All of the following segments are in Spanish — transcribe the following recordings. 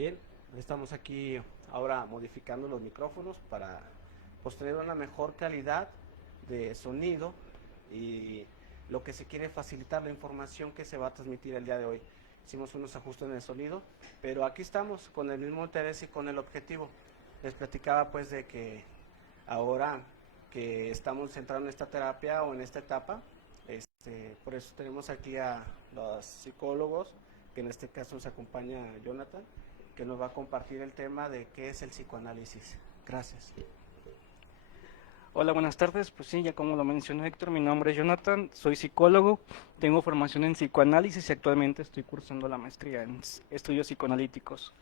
Bien, estamos aquí ahora modificando los micrófonos para tener una mejor calidad de sonido y lo que se quiere facilitar la información que se va a transmitir el día de hoy. Hicimos unos ajustes en el sonido, pero aquí estamos con el mismo interés y con el objetivo. Les platicaba pues de que ahora que estamos entrando en esta terapia o en esta etapa, por eso tenemos aquí a los psicólogos, que en este caso nos acompaña Jonathan, que nos va a compartir el tema de qué es el psicoanálisis. Gracias. Hola, buenas tardes. Pues sí, ya como lo mencionó Héctor, mi nombre es Jonathan, soy psicólogo, tengo formación en psicoanálisis y actualmente estoy cursando la maestría en estudios psicoanalíticos.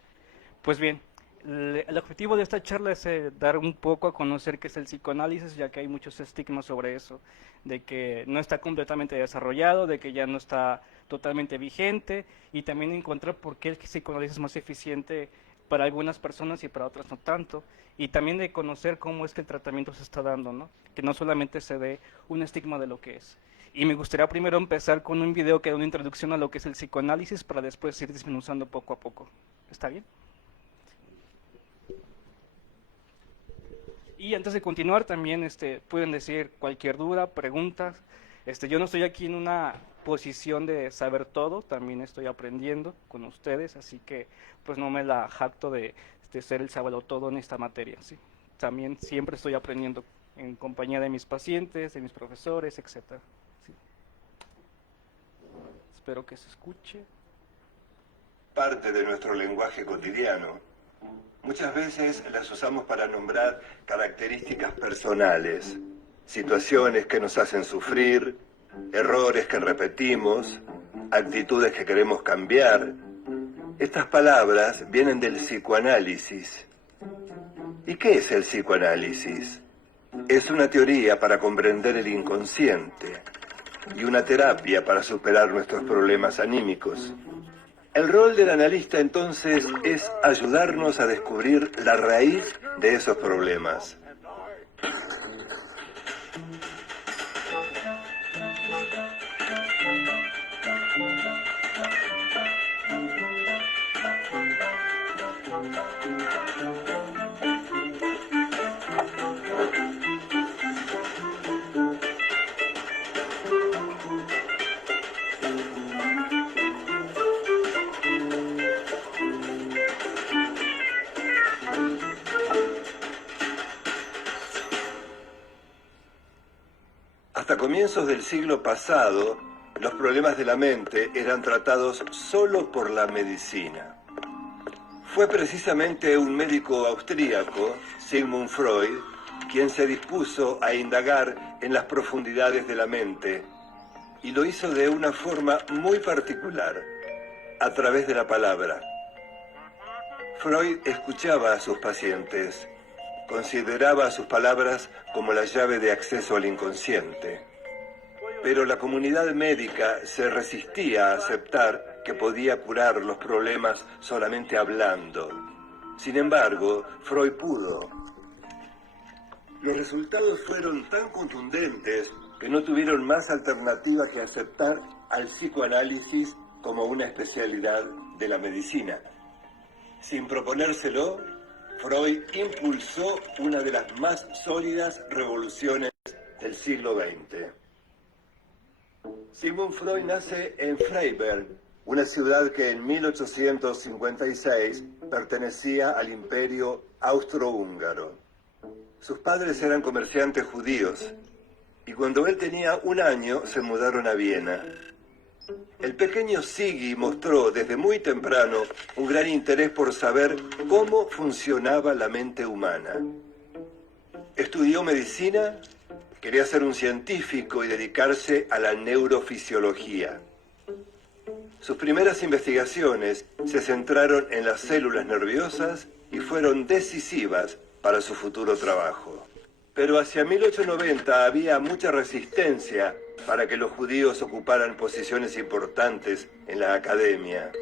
Pues bien, el objetivo de esta charla es dar un poco a conocer qué es el psicoanálisis, ya que hay muchos estigmas sobre eso, de que no está completamente desarrollado, de que ya no está totalmente vigente, y también encontrar por qué el psicoanálisis es más eficiente para algunas personas y para otras no tanto, y también de conocer cómo es que el tratamiento se está dando, ¿no? Que no solamente se dé un estigma de lo que es. Y me gustaría primero empezar con un video que da una introducción a lo que es el psicoanálisis para después ir desmenuzando poco a poco. ¿Está bien? Y antes de continuar también pueden decir cualquier duda, preguntas. Yo no estoy aquí en una posición de saber todo, también estoy aprendiendo con ustedes, así que pues no me la jacto de ser el sabelotodo en esta materia, ¿sí? También siempre estoy aprendiendo en compañía de mis pacientes, de mis profesores, etcétera, ¿sí? Espero que se escuche. Parte de nuestro lenguaje cotidiano. Muchas veces las usamos para nombrar características personales, situaciones que nos hacen sufrir, errores que repetimos, actitudes que queremos cambiar. Estas palabras vienen del psicoanálisis. ¿Y qué es el psicoanálisis? Es una teoría para comprender el inconsciente y una terapia para superar nuestros problemas anímicos. El rol del analista entonces es ayudarnos a descubrir la raíz de esos problemas. Hasta comienzos del siglo pasado, los problemas de la mente eran tratados solo por la medicina. Fue precisamente un médico austríaco, Sigmund Freud, quien se dispuso a indagar en las profundidades de la mente, y lo hizo de una forma muy particular, a través de la palabra. Freud escuchaba a sus pacientes, consideraba sus palabras como la llave de acceso al inconsciente. Pero la comunidad médica se resistía a aceptar que podía curar los problemas solamente hablando. Sin embargo, Freud pudo. Los resultados fueron tan contundentes que no tuvieron más alternativa que aceptar al psicoanálisis como una especialidad de la medicina. Sin proponérselo, Freud impulsó una de las más sólidas revoluciones del siglo XX. Sigmund Freud nace en Freiberg, una ciudad que en 1856 pertenecía al Imperio Austrohúngaro. Sus padres eran comerciantes judíos y cuando él tenía 1 año se mudaron a Viena. El pequeño Siggy mostró desde muy temprano un gran interés por saber cómo funcionaba la mente humana. Estudió medicina, quería ser un científico y dedicarse a la neurofisiología. Sus primeras investigaciones se centraron en las células nerviosas y fueron decisivas para su futuro trabajo. Pero hacia 1890 había mucha resistencia para que los judíos ocuparan posiciones importantes en la academia.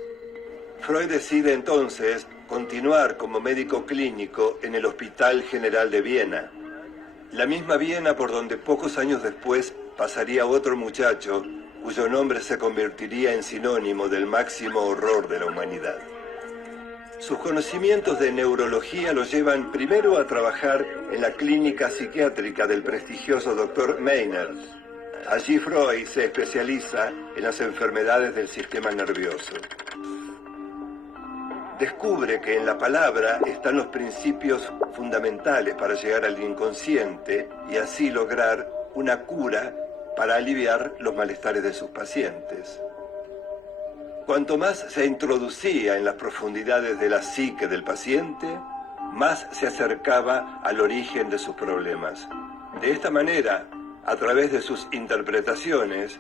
Freud decide entonces continuar como médico clínico en el Hospital General de Viena. La misma Viena por donde pocos años después pasaría otro muchacho cuyo nombre se convertiría en sinónimo del máximo horror de la humanidad. Sus conocimientos de neurología lo llevan primero a trabajar en la clínica psiquiátrica del prestigioso Dr. Meinert. Allí Freud se especializa en las enfermedades del sistema nervioso. Descubre que en la palabra están los principios fundamentales para llegar al inconsciente y así lograr una cura para aliviar los malestares de sus pacientes. Cuanto más se introducía en las profundidades de la psique del paciente, más se acercaba al origen de sus problemas. De esta manera, a través de sus interpretaciones,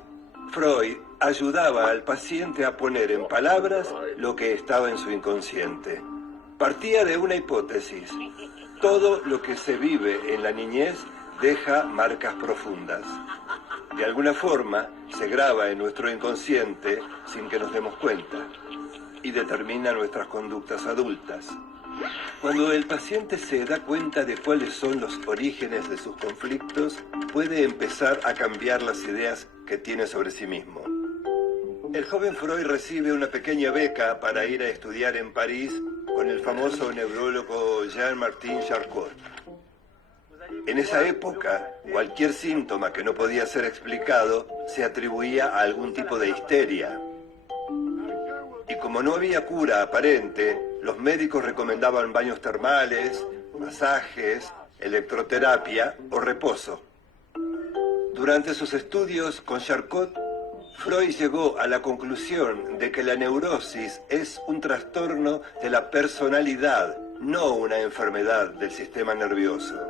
Freud ayudaba al paciente a poner en palabras lo que estaba en su inconsciente. Partía de una hipótesis: todo lo que se vive en la niñez deja marcas profundas. De alguna forma, se graba en nuestro inconsciente sin que nos demos cuenta y determina nuestras conductas adultas. Cuando el paciente se da cuenta de cuáles son los orígenes de sus conflictos, puede empezar a cambiar las ideas que tiene sobre sí mismo. El joven Freud recibe una pequeña beca para ir a estudiar en París con el famoso neurólogo Jean-Martin Charcot. En esa época, cualquier síntoma que no podía ser explicado se atribuía a algún tipo de histeria. Y como no había cura aparente, los médicos recomendaban baños termales, masajes, electroterapia o reposo. Durante sus estudios con Charcot, Freud llegó a la conclusión de que la neurosis es un trastorno de la personalidad, no una enfermedad del sistema nervioso.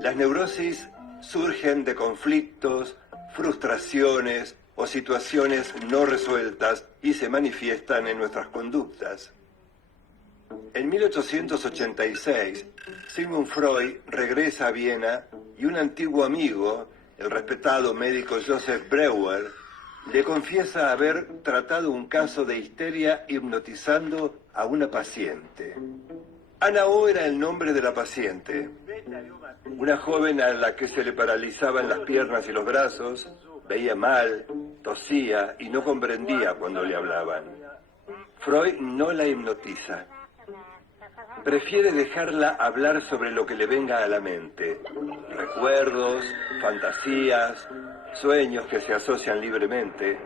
Las neurosis surgen de conflictos, frustraciones o situaciones no resueltas y se manifiestan en nuestras conductas. En 1886, Sigmund Freud regresa a Viena y un antiguo amigo, el respetado médico Joseph Breuer, le confiesa haber tratado un caso de histeria hipnotizando a una paciente. Ana O era el nombre de la paciente, una joven a la que se le paralizaban las piernas y los brazos, veía mal, tosía y no comprendía cuando le hablaban. Freud no la hipnotiza. Prefiere dejarla hablar sobre lo que le venga a la mente. Recuerdos, fantasías, sueños que se asocian libremente.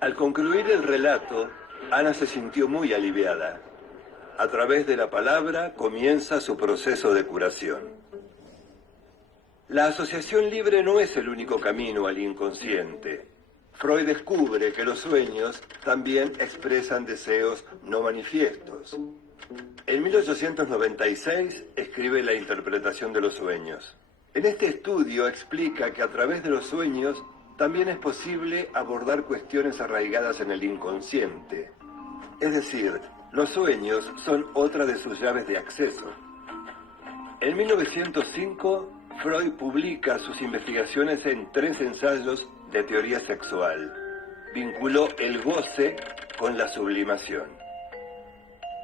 Al concluir el relato, Ana se sintió muy aliviada. A través de la palabra comienza su proceso de curación. La asociación libre no es el único camino al inconsciente. Freud descubre que los sueños también expresan deseos no manifiestos. En 1896 escribe La interpretación de los sueños. En este estudio explica que a través de los sueños también es posible abordar cuestiones arraigadas en el inconsciente. Es decir, los sueños son otra de sus llaves de acceso. En 1905, Freud publica sus investigaciones en 3 ensayos de teoría sexual. Vinculó el goce con la sublimación.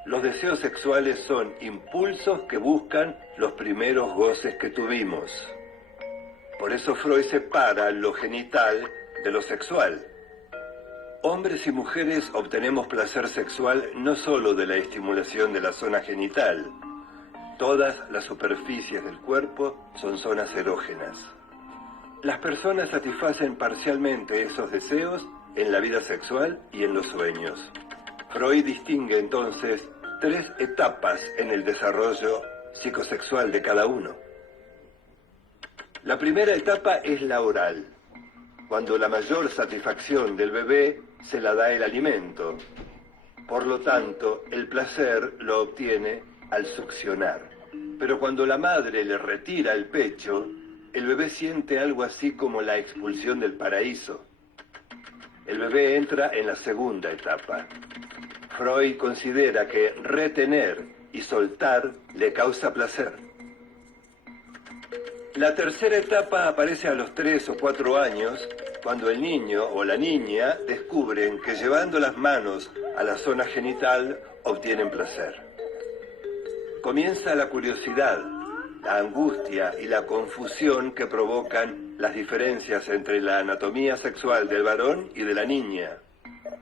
Los deseos sexuales son impulsos que buscan los primeros goces que tuvimos. Por eso Freud separa lo genital de lo sexual. Hombres y mujeres obtenemos placer sexual no solo de la estimulación de la zona genital. Todas las superficies del cuerpo son zonas erógenas. Las personas satisfacen parcialmente esos deseos en la vida sexual y en los sueños. Freud distingue entonces 3 etapas en el desarrollo psicosexual de cada uno. La primera etapa es la oral, cuando la mayor satisfacción del bebé se la da el alimento. Por lo tanto, el placer lo obtiene al succionar. Pero cuando la madre le retira el pecho, el bebé siente algo así como la expulsión del paraíso. El bebé entra en la segunda etapa. Freud considera que retener y soltar le causa placer. La tercera etapa aparece a los 3 o 4 años, cuando el niño o la niña descubren que llevando las manos a la zona genital obtienen placer. Comienza la curiosidad, la angustia y la confusión que provocan las diferencias entre la anatomía sexual del varón y de la niña.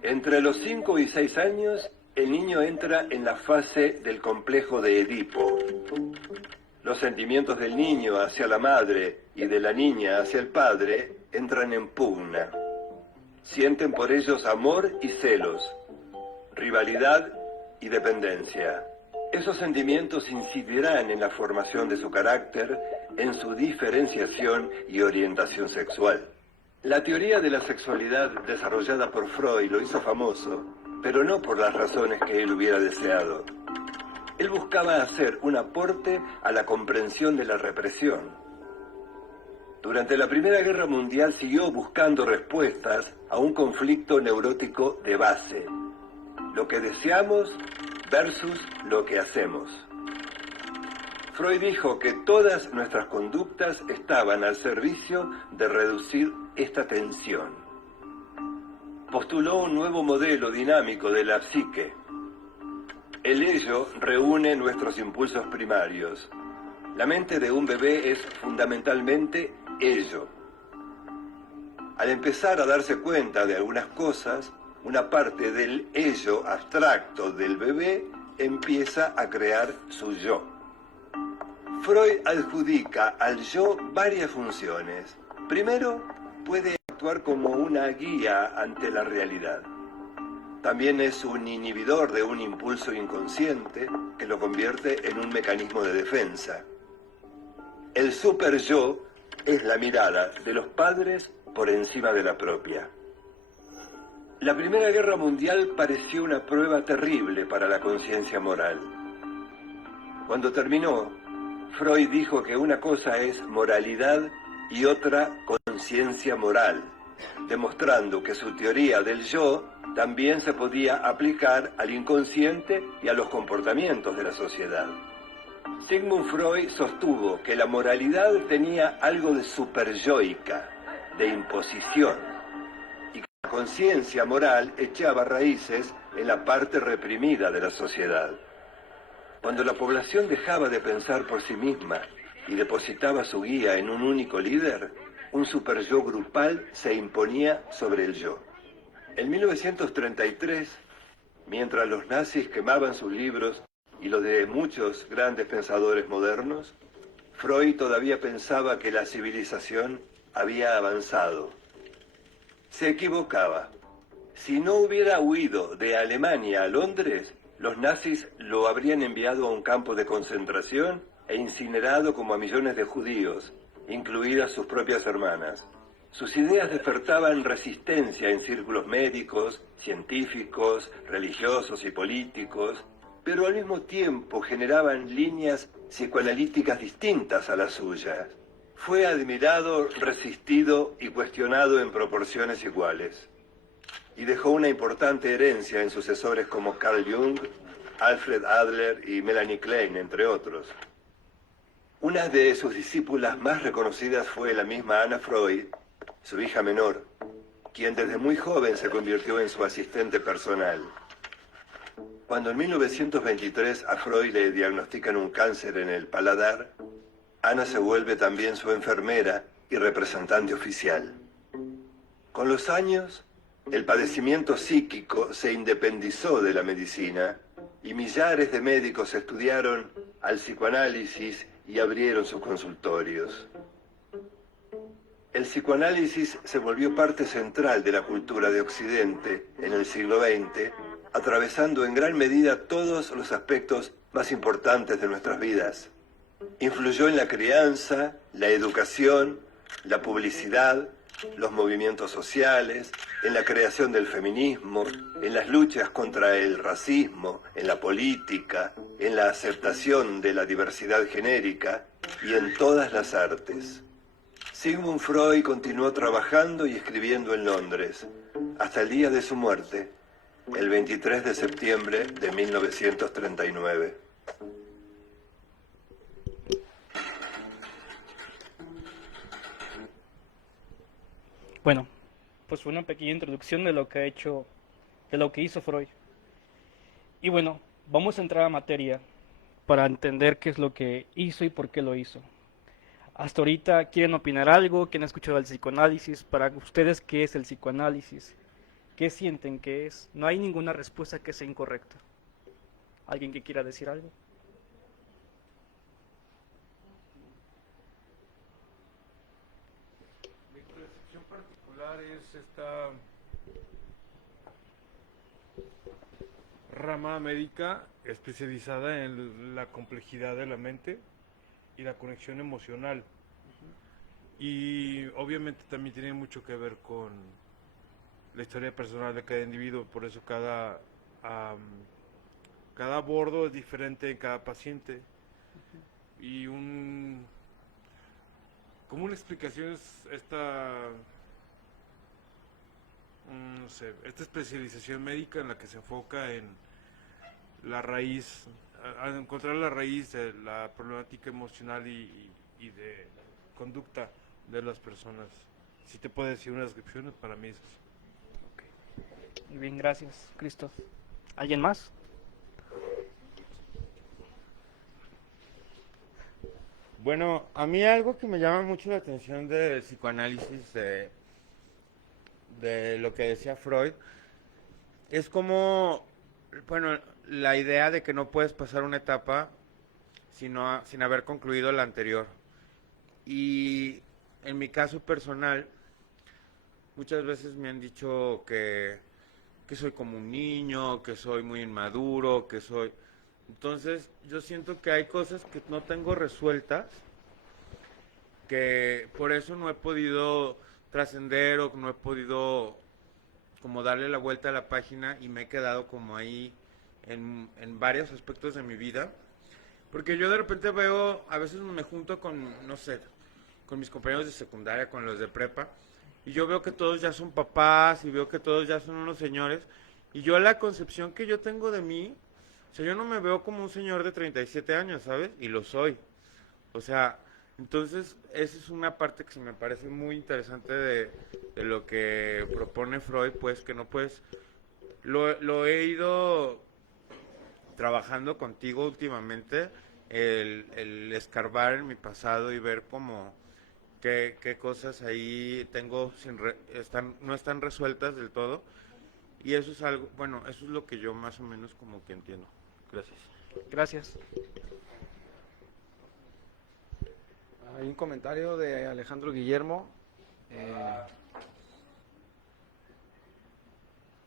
Entre los 5 y 6 años el niño entra en la fase del complejo de Edipo. Los sentimientos del niño hacia la madre y de la niña hacia el padre entran en pugna. Sienten por ellos amor y celos, rivalidad y dependencia. Esos sentimientos incidirán en la formación de su carácter, en su diferenciación y orientación sexual. La teoría de la sexualidad desarrollada por Freud lo hizo famoso, pero no por las razones que él hubiera deseado. Él buscaba hacer un aporte a la comprensión de la represión. Durante la Primera Guerra Mundial siguió buscando respuestas a un conflicto neurótico de base: lo que deseamos versus lo que hacemos. Freud dijo que todas nuestras conductas estaban al servicio de reducir esta tensión. Postuló un nuevo modelo dinámico de la psique. El ello reúne nuestros impulsos primarios. La mente de un bebé es fundamentalmente ello. Al empezar a darse cuenta de algunas cosas, una parte del ello abstracto del bebé empieza a crear su yo. Freud adjudica al yo varias funciones. Primero, puede actuar como una guía ante la realidad. También es un inhibidor de un impulso inconsciente que lo convierte en un mecanismo de defensa. El super-yo es la mirada de los padres por encima de la propia. La Primera Guerra Mundial pareció una prueba terrible para la conciencia moral. Cuando terminó, Freud dijo que una cosa es moralidad y otra conciencia moral, demostrando que su teoría del yo también se podía aplicar al inconsciente y a los comportamientos de la sociedad. Sigmund Freud sostuvo que la moralidad tenía algo de superyoica, de imposición, y que la conciencia moral echaba raíces en la parte reprimida de la sociedad. Cuando la población dejaba de pensar por sí misma y depositaba su guía en un único líder, un superyo grupal se imponía sobre el yo. En 1933, mientras los nazis quemaban sus libros y los de muchos grandes pensadores modernos, Freud todavía pensaba que la civilización había avanzado. Se equivocaba. Si no hubiera huido de Alemania a Londres, los nazis lo habrían enviado a un campo de concentración e incinerado como a millones de judíos, incluidas sus propias hermanas. Sus ideas despertaban resistencia en círculos médicos, científicos, religiosos y políticos, pero al mismo tiempo generaban líneas psicoanalíticas distintas a las suyas. Fue admirado, resistido y cuestionado en proporciones iguales. Y dejó una importante herencia en sucesores como Carl Jung, Alfred Adler y Melanie Klein, entre otros. Una de sus discípulas más reconocidas fue la misma Anna Freud, su hija menor, quien desde muy joven se convirtió en su asistente personal. Cuando en 1923 a Freud le diagnostican un cáncer en el paladar, Ana se vuelve también su enfermera y representante oficial. Con los años, el padecimiento psíquico se independizó de la medicina y millares de médicos estudiaron al psicoanálisis y abrieron sus consultorios. El psicoanálisis se volvió parte central de la cultura de Occidente en el siglo XX, atravesando en gran medida todos los aspectos más importantes de nuestras vidas. Influyó en la crianza, la educación, la publicidad, los movimientos sociales, en la creación del feminismo, en las luchas contra el racismo, en la política, en la aceptación de la diversidad genérica y en todas las artes. Sigmund Freud continuó trabajando y escribiendo en Londres, hasta el día de su muerte, el 23 de septiembre de 1939. Bueno, pues fue una pequeña introducción de lo que hizo Freud. Y bueno, vamos a entrar a materia para entender qué es lo que hizo y por qué lo hizo. Hasta ahorita, ¿quieren opinar algo? ¿Quién ha escuchado el psicoanálisis? Para ustedes, ¿qué es el psicoanálisis? ¿Qué sienten que es? No hay ninguna respuesta que sea incorrecta. ¿Alguien que quiera decir algo? Mi percepción particular es esta rama médica especializada en la complejidad de la mente y la conexión emocional. Y obviamente también tiene mucho que ver con la historia personal de cada individuo, por eso cada abordo es diferente en cada paciente. Y como una explicación es no sé, esta especialización médica en la que se enfoca en la raíz, a encontrar la raíz de la problemática emocional y de conducta de las personas. Si te puedo decir una descripción, para mí es eso. Muy bien, gracias, Christoph. ¿Alguien más? Bueno, a mí algo que me llama mucho la atención del psicoanálisis, de lo que decía Freud, es como, bueno, la idea de que no puedes pasar una etapa sin haber concluido la anterior. Y en mi caso personal, muchas veces me han dicho que soy como un niño, que soy muy inmaduro, que soy... Entonces, yo siento que hay cosas que no tengo resueltas, que por eso no he podido trascender o no he podido como darle la vuelta a la página y me he quedado como ahí en varios aspectos de mi vida. Porque yo de repente veo, a veces me junto con, no sé, con mis compañeros de secundaria, con los de prepa, y yo veo que todos ya son papás y veo que todos ya son unos señores, y yo la concepción que yo tengo de mí, o sea, yo no me veo como un señor de 37 años, ¿sabes? Y lo soy. O sea, entonces esa es una parte que se me parece muy interesante de lo que propone Freud, pues que no puedes... Lo he ido trabajando contigo últimamente, el escarbar en mi pasado y ver cómo qué cosas ahí tengo no están resueltas del todo, y eso es algo, bueno, eso es lo que yo más o menos como que entiendo. Gracias. Gracias. Hay un comentario de Alejandro Guillermo.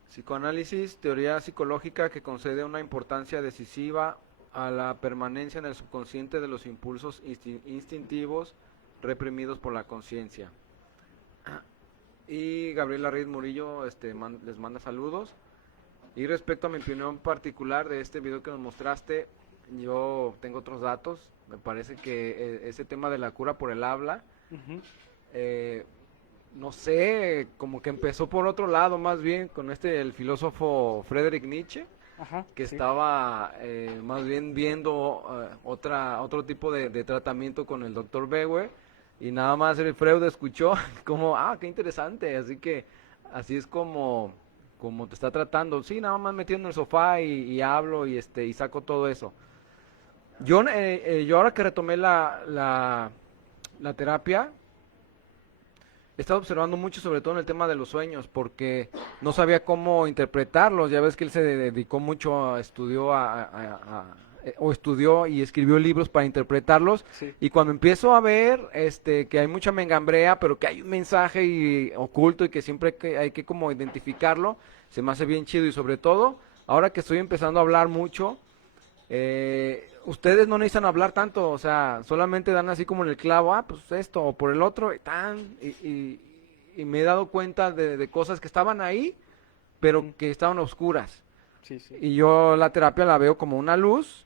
Psicoanálisis, teoría psicológica que concede una importancia decisiva a la permanencia en el subconsciente de los impulsos instintivos reprimidos por la conciencia. Y Gabriela Ruiz Murillo les manda saludos. Y respecto a mi opinión particular de este video que nos mostraste, yo tengo otros datos. Me parece que ese tema de la cura por el habla, no sé, como que empezó por otro lado, más bien con el filósofo Friedrich Nietzsche, que sí. estaba más bien viendo otro tipo de tratamiento con el doctor Bewe, y nada más el Freud escuchó como, qué interesante, así que así es como te está tratando. Sí, nada más metiendo en el sofá y hablo y saco todo eso. Yo ahora que retomé la terapia, he estado observando mucho, sobre todo en el tema de los sueños, porque no sabía cómo interpretarlos. Ya ves que él se dedicó mucho, estudió y escribió libros para interpretarlos. Sí. Y cuando empiezo a ver que hay mucha mengambrea, pero que hay un mensaje oculto y que siempre hay que como identificarlo, se me hace bien chido. Y sobre todo, ahora que estoy empezando a hablar mucho, ustedes no necesitan hablar tanto, o sea, solamente dan así como en el clavo, pues esto o por el otro, y me he dado cuenta de cosas que estaban ahí, pero que estaban oscuras. Sí, sí. Y yo la terapia la veo como una luz,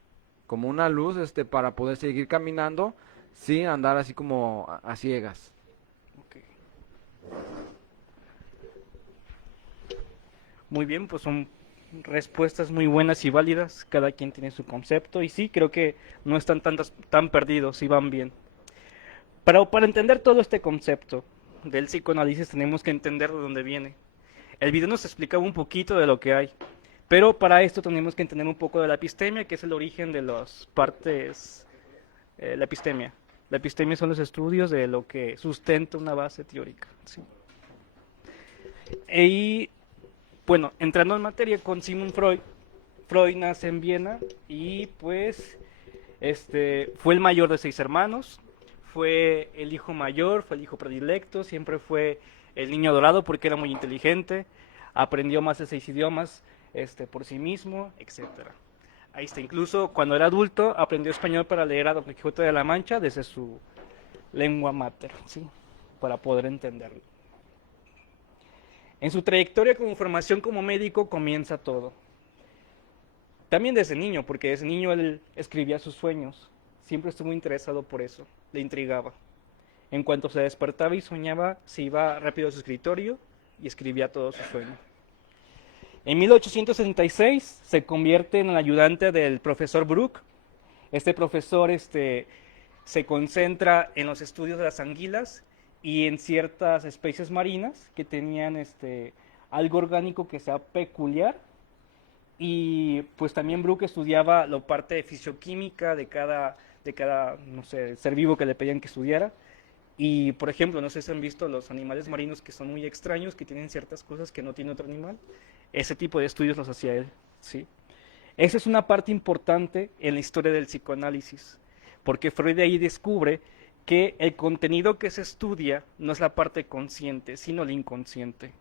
para poder seguir caminando sin andar así como a ciegas. Okay. Muy bien, pues son respuestas muy buenas y válidas. Cada quien tiene su concepto y sí, creo que no están tan perdidos y van bien. Para entender todo este concepto del psicoanálisis tenemos que entender de dónde viene. El video nos explicaba un poquito de lo que hay, pero para esto tenemos que entender un poco de la epistemia, que es el origen de las partes. La epistemia. La epistemia son los estudios de lo que sustenta una base teórica. ¿Sí? Y Bueno, entrando en materia con Sigmund Freud, Freud nace en Viena y pues fue el mayor de 6 hermanos, fue el hijo mayor, fue el hijo predilecto, siempre fue el niño adorado porque era muy inteligente, aprendió más de 6 idiomas por sí mismo, etcétera. Ahí está, incluso cuando era adulto aprendió español para leer a Don Quijote de la Mancha desde su lengua mater, ¿sí? Para poder entenderlo. En su trayectoria como formación como médico comienza todo. También desde niño, porque desde niño él escribía sus sueños. Siempre estuvo interesado por eso, le intrigaba. En cuanto se despertaba y soñaba, se iba rápido a su escritorio y escribía todos sus sueños. En 1866 se convierte en el ayudante del profesor Brooke. Este profesor se concentra en los estudios de las anguilas y en ciertas especies marinas que tenían algo orgánico que sea peculiar. Y pues también Brooke estudiaba la parte de fisioquímica de cada, no sé, ser vivo que le pedían que estudiara. Y por ejemplo, no sé si han visto los animales marinos que son muy extraños, que tienen ciertas cosas que no tiene otro animal. Ese tipo de estudios los hacía él, ¿sí? Esa es una parte importante en la historia del psicoanálisis, porque Freud de ahí descubre que el contenido que se estudia no es la parte consciente, sino el inconsciente.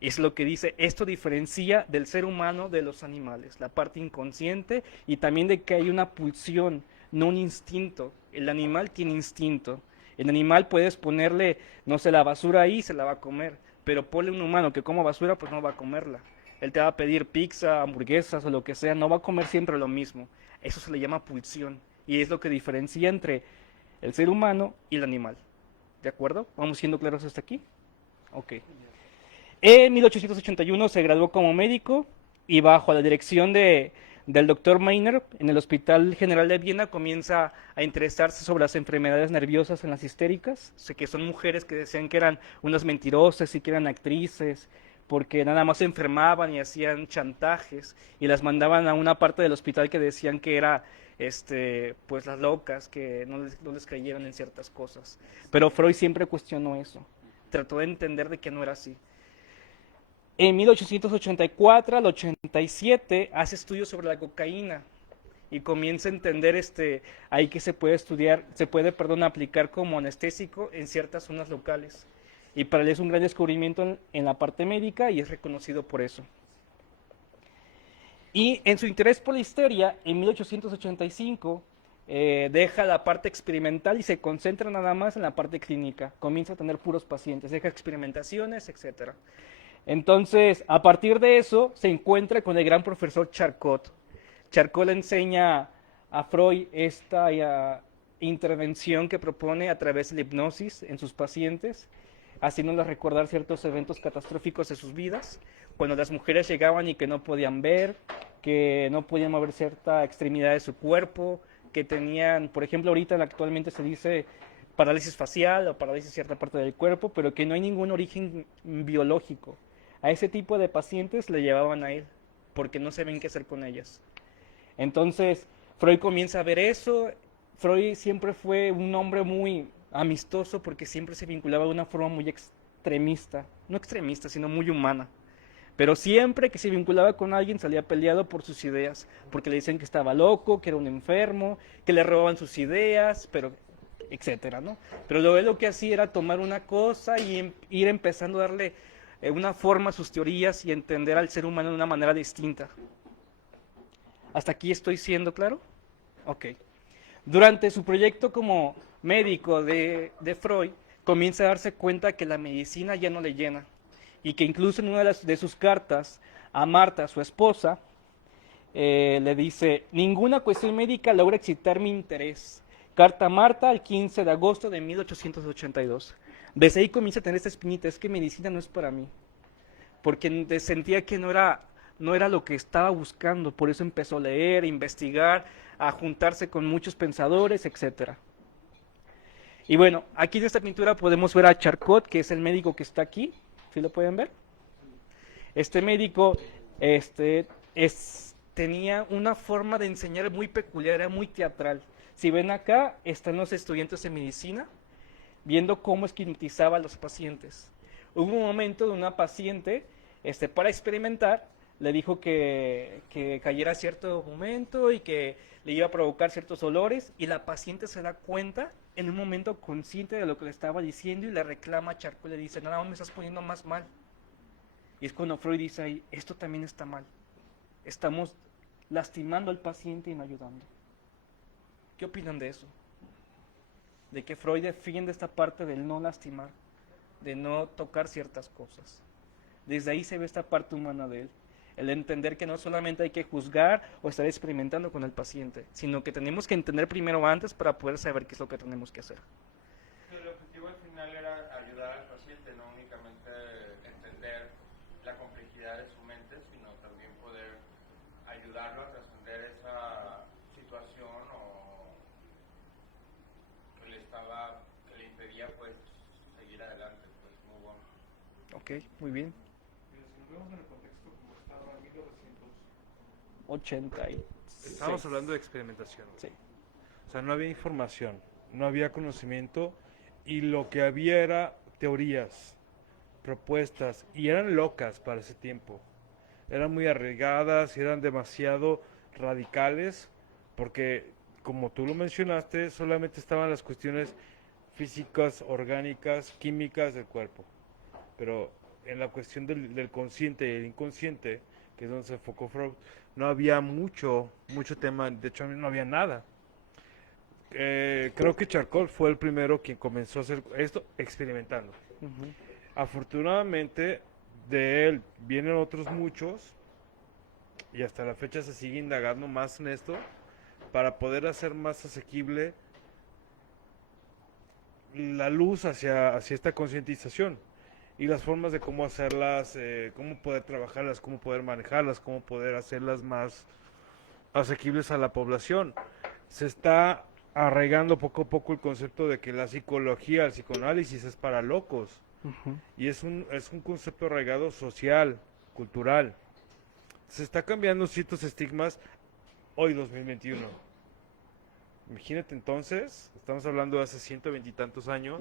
Es lo que dice, esto diferencia del ser humano de los animales, la parte inconsciente y también de que hay una pulsión, no un instinto. El animal tiene instinto. El animal puedes ponerle, no sé, la basura ahí y se la va a comer, pero ponle un humano que coma basura, pues no va a comerla. Él te va a pedir pizza, hamburguesas o lo que sea, no va a comer siempre lo mismo. Eso se le llama pulsión y es lo que diferencia entre el ser humano y el animal. ¿De acuerdo? ¿Vamos siendo claros hasta aquí? Ok. En 1881 se graduó como médico y bajo la dirección del doctor Meiner en el Hospital General de Viena comienza a interesarse sobre las enfermedades nerviosas en las histéricas, que son mujeres que decían que eran unas mentirosas y que eran actrices, porque nada más se enfermaban y hacían chantajes y las mandaban a una parte del hospital que decían que era pues las locas, que no les creyeron en ciertas cosas. Pero Freud siempre cuestionó eso, trató de entender de que no era así. En 1884 al 87 hace estudios sobre la cocaína y comienza a entender ahí que se puede estudiar, aplicar como anestésico en ciertas zonas locales. Y para él es un gran descubrimiento en la parte médica y es reconocido por eso. Y en su interés por la histeria, en 1885 deja la parte experimental y se concentra nada más en la parte clínica. Comienza a tener puros pacientes, deja experimentaciones, etcétera. Entonces, a partir de eso, se encuentra con el gran profesor Charcot. Charcot le enseña a Freud esta intervención que propone a través de la hipnosis en sus pacientes, haciéndoles recordar ciertos eventos catastróficos de sus vidas, cuando las mujeres llegaban y que no podían ver, que no podían mover cierta extremidad de su cuerpo, que tenían, por ejemplo, ahorita actualmente se dice parálisis facial o parálisis de cierta parte del cuerpo, pero que no hay ningún origen biológico. A ese tipo de pacientes le llevaban a él, porque no saben qué hacer con ellas. Entonces, Freud comienza a ver eso. Freud siempre fue un hombre muy amistoso porque siempre se vinculaba de una forma muy extremista. No extremista, sino muy humana. Pero siempre que se vinculaba con alguien salía peleado por sus ideas, porque le decían que estaba loco, que era un enfermo, que le robaban sus ideas, pero etcétera, ¿no? Pero lo que hacía era tomar una cosa y ir empezando a darle una forma a sus teorías y entender al ser humano de una manera distinta. ¿Hasta aquí estoy siendo claro? Ok. Durante su proyecto como médico de Freud, comienza a darse cuenta que la medicina ya no le llena y que incluso en una de sus cartas a Marta, su esposa, le dice: ninguna cuestión médica logra excitar mi interés. Carta a Marta, el 15 de agosto de 1882. Desde ahí comienza a tener esta espinita, es que medicina no es para mí, porque sentía que no era lo que estaba buscando, por eso empezó a leer, a investigar, a juntarse con muchos pensadores, etcétera. Y bueno, aquí en esta pintura podemos ver a Charcot, que es el médico que está aquí, ¿sí lo pueden ver? Este médico tenía una forma de enseñar muy peculiar, era muy teatral. Si ven acá, están los estudiantes de medicina viendo cómo es que hipnotizaba a los pacientes. Hubo un momento de una paciente para experimentar, le dijo que cayera a cierto momento y que le iba a provocar ciertos olores, y la paciente se da cuenta en un momento consciente de lo que le estaba diciendo y le reclama a Charcot, le dice, no, me estás poniendo más mal. Y es cuando Freud dice ahí, esto también está mal. Estamos lastimando al paciente y no ayudando. ¿Qué opinan de eso? De que Freud defiende esta parte del no lastimar, de no tocar ciertas cosas. Desde ahí se ve esta parte humana de él. El entender que no solamente hay que juzgar o estar experimentando con el paciente, sino que tenemos que entender primero antes para poder saber qué es lo que tenemos que hacer. El objetivo al final era ayudar al paciente, no únicamente entender la complejidad de su mente, sino también poder ayudarlo a trascender esa situación o que le impedía pues seguir adelante, pues muy bueno. Ok, muy bien. Pero si nos vemos en el contexto como estaba en 1900. 86. Estábamos hablando de experimentación. Sí. O sea, no había información, no había conocimiento y lo que había era teorías, propuestas y eran locas para ese tiempo. Eran muy arriesgadas y eran demasiado radicales porque, como tú lo mencionaste, solamente estaban las cuestiones físicas, orgánicas, químicas del cuerpo. Pero en la cuestión del consciente y el inconsciente, que es donde se enfocó Freud, no había mucho tema, de hecho no había nada. Creo que Charcot fue el primero quien comenzó a hacer esto experimentando. Ujú. Afortunadamente de él vienen otros muchos y hasta la fecha se sigue indagando más en esto para poder hacer más asequible la luz hacia esta concientización y las formas de cómo hacerlas, cómo poder trabajarlas, cómo poder manejarlas, cómo poder hacerlas más asequibles a la población. Se está arraigando poco a poco el concepto de que la psicología, el psicoanálisis es para locos. Ujú. Y es un concepto arraigado social, cultural. Se está cambiando ciertos estigmas hoy 2021. Imagínate entonces, estamos hablando de hace 120 y tantos años,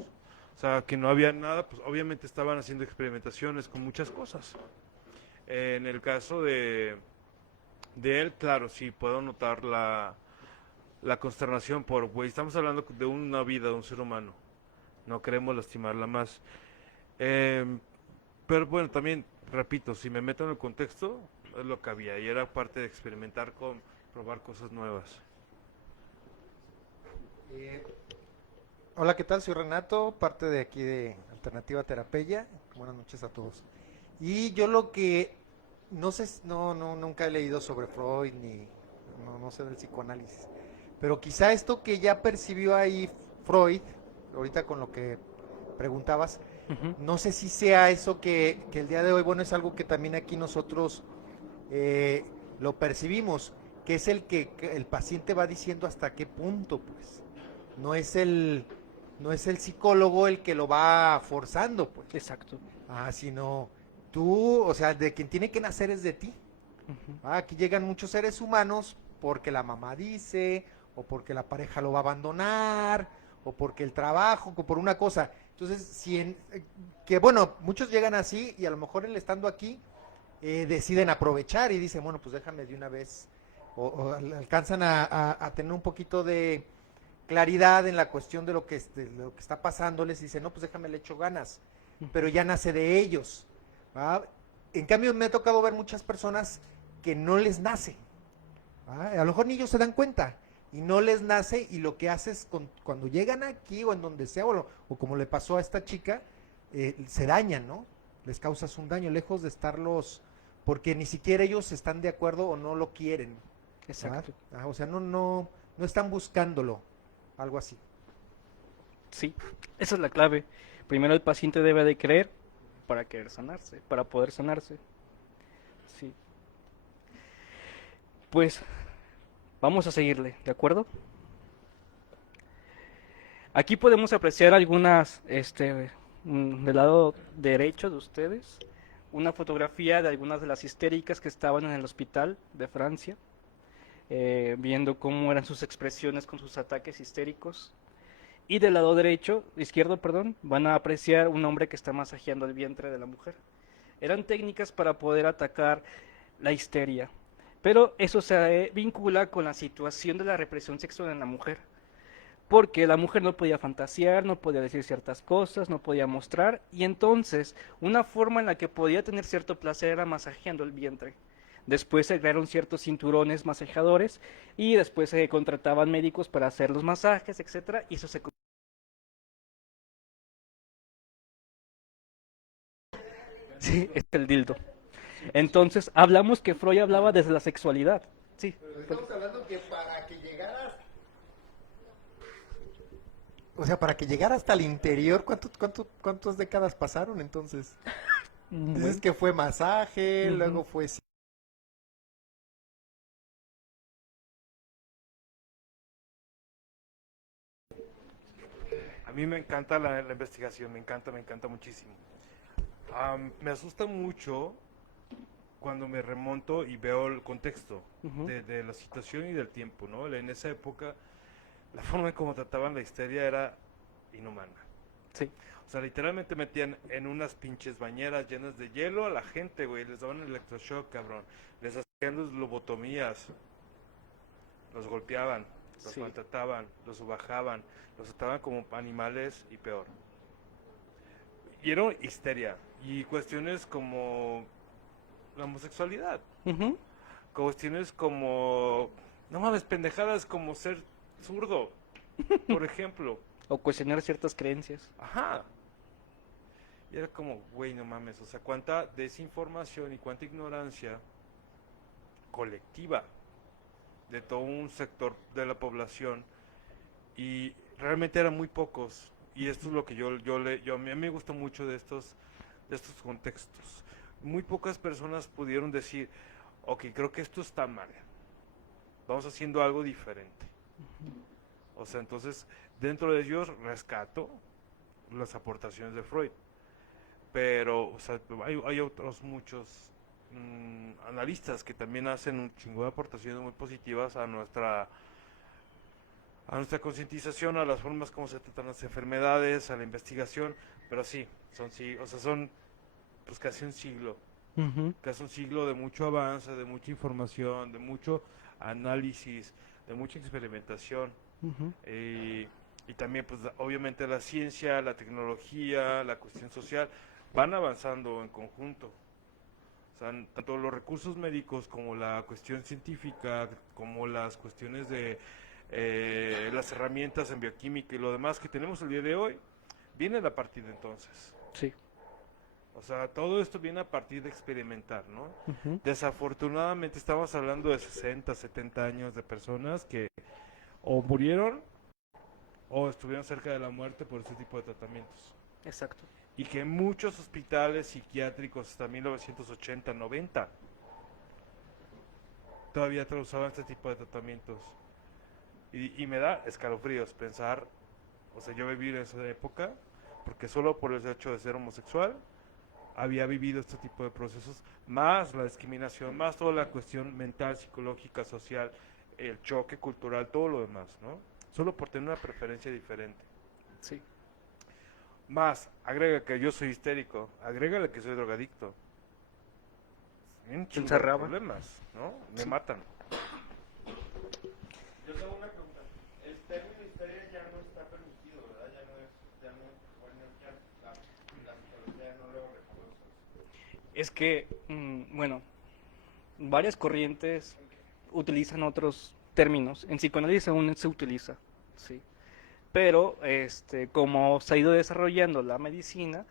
o sea, que no había nada, pues obviamente estaban haciendo experimentaciones con muchas cosas. En el caso de él, claro, sí, puedo notar la consternación por, güey, estamos hablando de una vida, de un ser humano. No queremos lastimarla más. Pero bueno, también, repito, si me meto en el contexto, es lo que había, y era parte de experimentar con probar cosas nuevas. Hola, ¿qué tal? Soy Renato, parte de aquí de Alternativa Terapia. Buenas noches a todos. Y yo lo que no sé, nunca he leído sobre Freud ni no sé del psicoanálisis, pero quizá esto que ya percibió ahí Freud, ahorita con lo que preguntabas, Ujú. no sé si sea eso que el día de hoy, bueno, es algo que también aquí nosotros lo percibimos, que es el que el paciente va diciendo hasta qué punto, pues. No es el psicólogo el que lo va forzando, pues. Exacto. Sino tú, o sea, de quien tiene que nacer es de ti. Ujú. Aquí llegan muchos seres humanos porque la mamá dice, o porque la pareja lo va a abandonar, o porque el trabajo, o por una cosa. Entonces, que bueno, muchos llegan así y a lo mejor él estando aquí deciden aprovechar y dicen, bueno, pues déjame de una vez, o alcanzan a tener un poquito de claridad en la cuestión de lo que está pasando, les dice, no, pues déjame, le echo ganas, pero ya nace de ellos, ¿va? En cambio me ha tocado ver muchas personas que no les nace, ¿va? A lo mejor ni ellos se dan cuenta y no les nace, y lo que hace es cuando llegan aquí o en donde sea, o como le pasó a esta chica, se dañan, ¿no? Les causas un daño, lejos de estarlos, porque ni siquiera ellos están de acuerdo o no lo quieren, ¿va? Exacto. O sea, no están buscándolo, algo así. Sí, esa es la clave. Primero el paciente debe de creer para querer sanarse, para poder sanarse. Sí. Pues vamos a seguirle, ¿de acuerdo? Aquí podemos apreciar algunas, del lado derecho de ustedes, una fotografía de algunas de las histéricas que estaban en el hospital de Francia, viendo cómo eran sus expresiones con sus ataques histéricos. Y del lado izquierdo, perdón, van a apreciar un hombre que está masajeando el vientre de la mujer. Eran técnicas para poder atacar la histeria. Pero eso se vincula con la situación de la represión sexual en la mujer. Porque la mujer no podía fantasear, no podía decir ciertas cosas, no podía mostrar, y entonces una forma en la que podía tener cierto placer era masajeando el vientre. Después se crearon ciertos cinturones masajeadores y después se contrataban médicos para hacer los masajes, etcétera, y eso se... Sí, es el dildo. Entonces hablamos que Freud hablaba desde la sexualidad. Sí. Pero estamos hablando que para que llegaras, o sea, para que llegara hasta el interior, ¿cuántas décadas pasaron entonces? Dices que fue masaje, luego fue... A mí me encanta la investigación, me encanta muchísimo. Me asusta mucho cuando me remonto y veo el contexto de la situación y del tiempo, ¿no? En esa época, la forma en cómo trataban la histeria era inhumana. Sí. O sea, literalmente metían en unas pinches bañeras llenas de hielo a la gente, güey. Les daban electroshock, cabrón. Les hacían lobotomías. Los golpeaban, los maltrataban, los subajaban, los trataban como animales y peor. Y era histeria. Y cuestiones como la homosexualidad. Cuestiones como, no mames, pendejadas como ser zurdo, por ejemplo. O cuestionar ciertas creencias. Ajá. Y era como, güey, no mames, o sea, cuánta desinformación y cuánta ignorancia colectiva de todo un sector de la población, y realmente eran muy pocos, y esto es lo que a mí me gusta mucho de estos contextos. Muy pocas personas pudieron decir, ok, creo que esto está mal, vamos haciendo algo diferente. O sea, entonces, dentro de ellos rescato las aportaciones de Freud, pero, o sea, hay otros muchos analistas que también hacen un chingo de aportaciones muy positivas a nuestra concientización, a las formas como se tratan las enfermedades, a la investigación, pero sí, son pues casi un siglo, casi un siglo de mucho avance, de mucha información, de mucho análisis, de mucha experimentación, y también pues obviamente la ciencia, la tecnología, la cuestión social van avanzando en conjunto. O sea, tanto los recursos médicos como la cuestión científica, como las cuestiones de las herramientas en bioquímica y lo demás que tenemos el día de hoy, vienen a partir de entonces. Sí. O sea, todo esto viene a partir de experimentar, ¿no? Desafortunadamente estamos hablando de 60, 70 años de personas que o murieron o estuvieron cerca de la muerte por este tipo de tratamientos. Exacto. Y que muchos hospitales psiquiátricos hasta 1980, 90 todavía usaban este tipo de tratamientos. Y me da escalofríos pensar, o sea, yo viví en esa época, porque solo por el hecho de ser homosexual había vivido este tipo de procesos, más la discriminación, más toda la cuestión mental, psicológica, social, el choque cultural, todo lo demás, ¿no? Solo por tener una preferencia diferente. Sí. Más, agrega que yo soy histérico, agrégale que soy drogadicto. Un chingo de problemas, ¿no? Me matan. Yo tengo una pregunta. El término histeria ya no está permitido, ¿verdad? Bueno, la psicología no lo reconoce. Es que, bueno, varias corrientes utilizan otros términos. En psicoanálisis aún se utiliza, sí. Pero, como se ha ido desarrollando la medicina,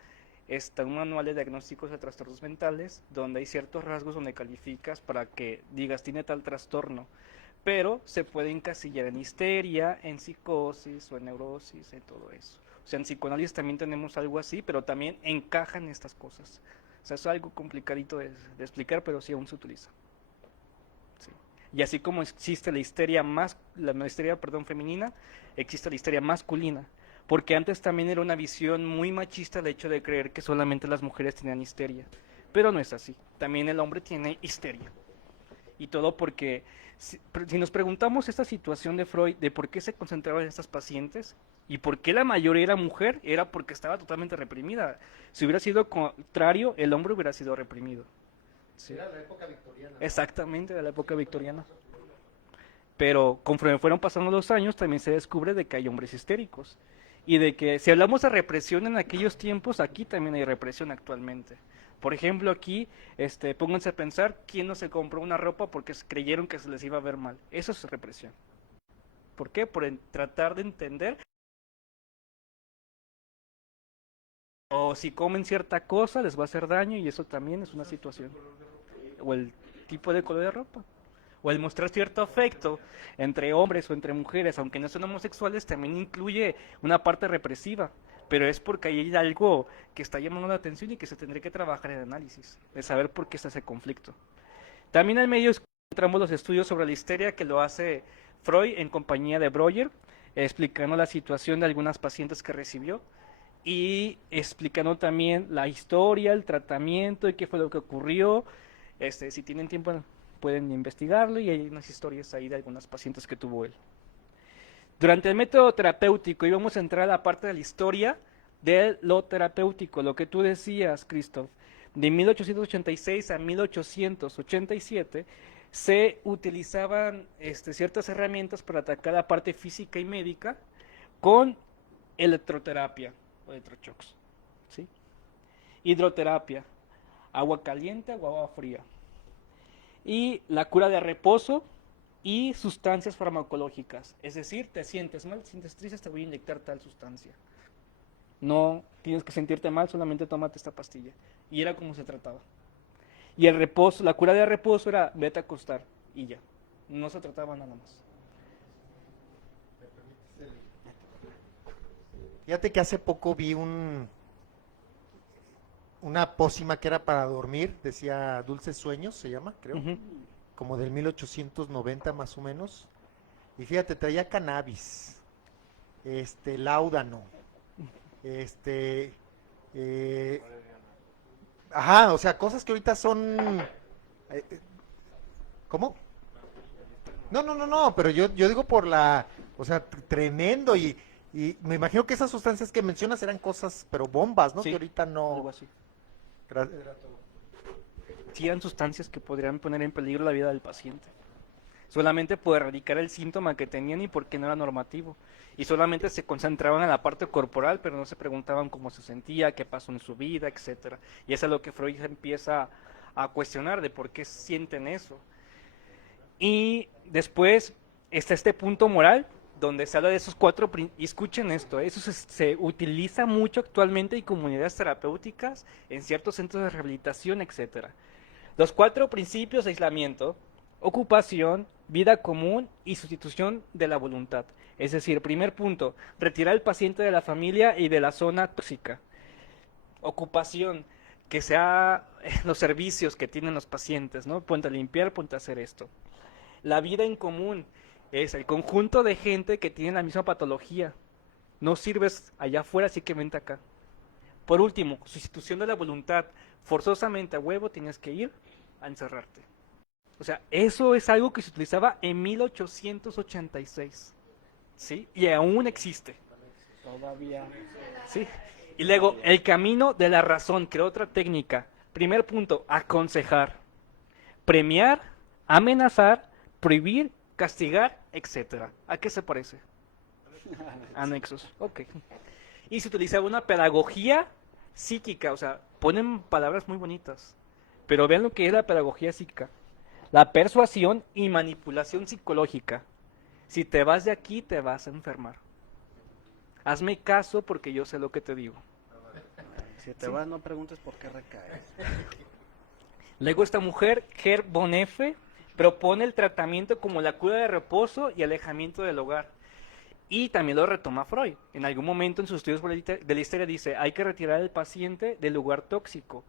está un manual de diagnósticos de trastornos mentales, donde hay ciertos rasgos donde calificas para que digas tiene tal trastorno, pero se puede encasillar en histeria, en psicosis o en neurosis, en todo eso. O sea, en psicoanálisis también tenemos algo así, pero también encajan estas cosas. O sea, es algo complicadito de explicar, pero sí aún se utiliza. Sí. Y así como existe la histeria femenina, existe la histeria masculina. Porque antes también era una visión muy machista el hecho de creer que solamente las mujeres tenían histeria. Pero no es así. También el hombre tiene histeria. Y todo porque, si nos preguntamos esta situación de Freud, de por qué se concentraba en estas pacientes y por qué la mayoría era mujer, era porque estaba totalmente reprimida. Si hubiera sido contrario, el hombre hubiera sido reprimido. Sí. Era la época victoriana. Exactamente, de la época victoriana. Pero conforme fueron pasando los años, también se descubre de que hay hombres histéricos. Y de que si hablamos de represión en aquellos tiempos, aquí también hay represión actualmente. Por ejemplo, aquí, pónganse a pensar, ¿quién no se compró una ropa porque creyeron que se les iba a ver mal? Eso es represión. ¿Por qué? Por tratar de entender. O si comen cierta cosa, les va a hacer daño y eso también es una situación. O el tipo de color de ropa. O el mostrar cierto afecto entre hombres o entre mujeres, aunque no son homosexuales, también incluye una parte represiva. Pero es porque hay algo que está llamando la atención y que se tendría que trabajar en análisis, de saber por qué está ese conflicto. También al medio encontramos los estudios sobre la histeria que lo hace Freud en compañía de Breuer, explicando la situación de algunas pacientes que recibió y explicando también la historia, el tratamiento y qué fue lo que ocurrió. Si tienen tiempo pueden investigarlo y hay unas historias ahí de algunas pacientes que tuvo él. Durante el método terapéutico íbamos a entrar a la parte de la historia de lo terapéutico, lo que tú decías, Christoph. De 1886 a 1887 se utilizaban ciertas herramientas para atacar la parte física y médica con electroterapia o electroshocks, ¿sí? Hidroterapia, agua caliente o agua fría. Y la cura de reposo y sustancias farmacológicas, es decir, te sientes mal, te sientes triste, te voy a inyectar tal sustancia. No tienes que sentirte mal, solamente tómate esta pastilla. Y era como se trataba. Y el reposo, la cura de reposo era vete a acostar y ya. No se trataba nada más. Fíjate que hace poco vi una pócima que era para dormir, decía Dulces Sueños, se llama, creo. Uh-huh. Como del 1890 más o menos, y fíjate, traía cannabis, láudano, o sea, cosas que ahorita son, ¿cómo? No, pero yo digo por o sea, tremendo, y me imagino que esas sustancias que mencionas eran cosas, pero bombas, ¿no? Sí, que ahorita no. algo así. Era todo. Sí, eran sustancias que podrían poner en peligro la vida del paciente. Solamente por erradicar el síntoma que tenían y porque no era normativo. Y solamente se concentraban en la parte corporal, pero no se preguntaban cómo se sentía, qué pasó en su vida, etcétera. Y eso es lo que Freud empieza a cuestionar de por qué sienten eso. Y después está este punto moral, donde se habla de esos cuatro, y escuchen esto, eso se utiliza mucho actualmente en comunidades terapéuticas, en ciertos centros de rehabilitación, etcétera. Los 4 principios de aislamiento: ocupación, vida común y sustitución de la voluntad. Es decir, primer punto, retirar al paciente de la familia y de la zona tóxica. Ocupación, que sea los servicios que tienen los pacientes, ¿no? Ponte a limpiar, ponte a hacer esto. La vida en común es el conjunto de gente que tiene la misma patología. No sirves allá afuera, así que vente acá. Por último, sustitución de la voluntad. Forzosamente a huevo tienes que ir a encerrarte. O sea, eso es algo que se utilizaba en 1886. ¿Sí? Y aún existe. Todavía. ¿Sí? Y luego, el camino de la razón, que era otra técnica. Primer punto, aconsejar. Premiar, amenazar, prohibir, castigar, etcétera. ¿A qué se parece? Anexos. Ok. Y se utilizaba una pedagogía psíquica, o sea, ponen palabras muy bonitas, pero vean lo que es la pedagogía psíquica. La persuasión y manipulación psicológica. Si te vas de aquí, te vas a enfermar. Hazme caso porque yo sé lo que te digo. Si te vas, no preguntes por qué recaes. Luego esta mujer, Herr von Effe, propone el tratamiento como la cura de reposo y alejamiento del hogar. Y también lo retoma Freud. En algún momento en sus estudios de la histeria dice, hay que retirar al paciente del lugar tóxico.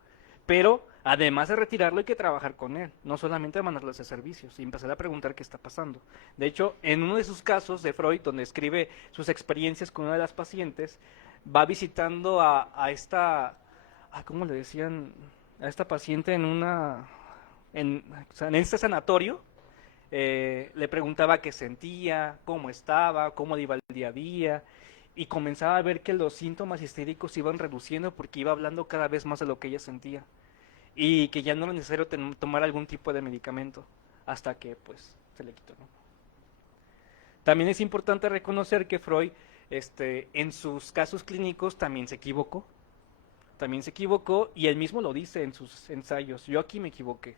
Pero además de retirarlo hay que trabajar con él, no solamente mandarlo a hacer servicios. Y empezar a preguntar qué está pasando. De hecho, en uno de sus casos de Freud, donde escribe sus experiencias con una de las pacientes, va visitando a esta, ¿cómo le decían? A esta paciente en una o sea, en este sanatorio, le preguntaba qué sentía, cómo estaba, cómo le iba el día a día, y comenzaba a ver que los síntomas histéricos se iban reduciendo porque iba hablando cada vez más de lo que ella sentía, y que ya no era necesario tomar algún tipo de medicamento, hasta que pues se le quitó, ¿no? También es importante reconocer que Freud, en sus casos clínicos también se equivocó, y él mismo lo dice en sus ensayos: yo aquí me equivoqué.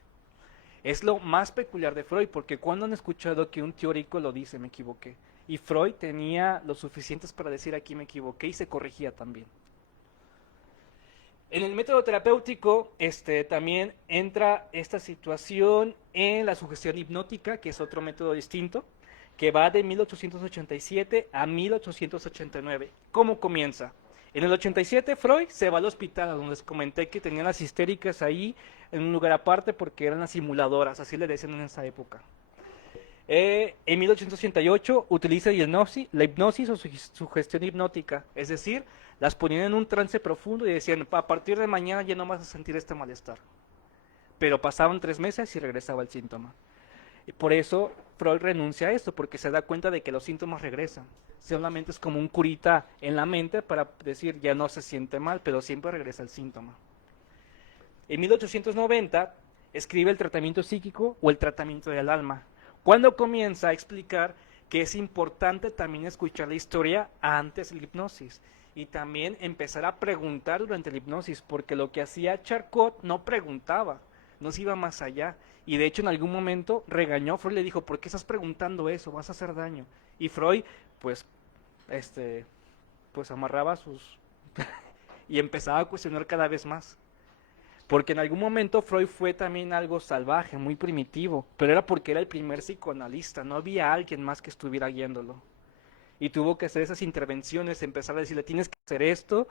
Es lo más peculiar de Freud, porque cuando han escuchado que un teórico lo dice, me equivoqué. Y Freud tenía lo suficientes para decir aquí me equivoqué y se corregía también. En el método terapéutico también entra esta situación en la sugestión hipnótica, que es otro método distinto, que va de 1887 a 1889. ¿Cómo comienza? En el 87 Freud se va al hospital, donde les comenté que tenían las histéricas ahí en un lugar aparte porque eran las simuladoras, así le decían en esa época. En 1888 utiliza la hipnosis o sugestión hipnótica, es decir, las ponían en un trance profundo y decían: a partir de mañana ya no vas a sentir este malestar. Pero pasaban 3 meses y regresaba el síntoma. Y por eso Freud renuncia a esto, porque se da cuenta de que los síntomas regresan. Solamente es como un curita en la mente para decir ya no se siente mal, pero siempre regresa el síntoma. En 1890 escribe el tratamiento psíquico o el tratamiento del alma, cuando comienza a explicar que es importante también escuchar la historia antes de la hipnosis y también empezar a preguntar durante la hipnosis, porque lo que hacía Charcot no preguntaba, no se iba más allá, y de hecho en algún momento regañó a Freud, le dijo: ¿por qué estás preguntando eso? Vas a hacer daño. Y Freud pues amarraba sus y empezaba a cuestionar cada vez más, porque en algún momento Freud fue también algo salvaje, muy primitivo, pero era porque era el primer psicoanalista, no había alguien más que estuviera guiándolo, y tuvo que hacer esas intervenciones, empezar a decirle: tienes que hacer esto,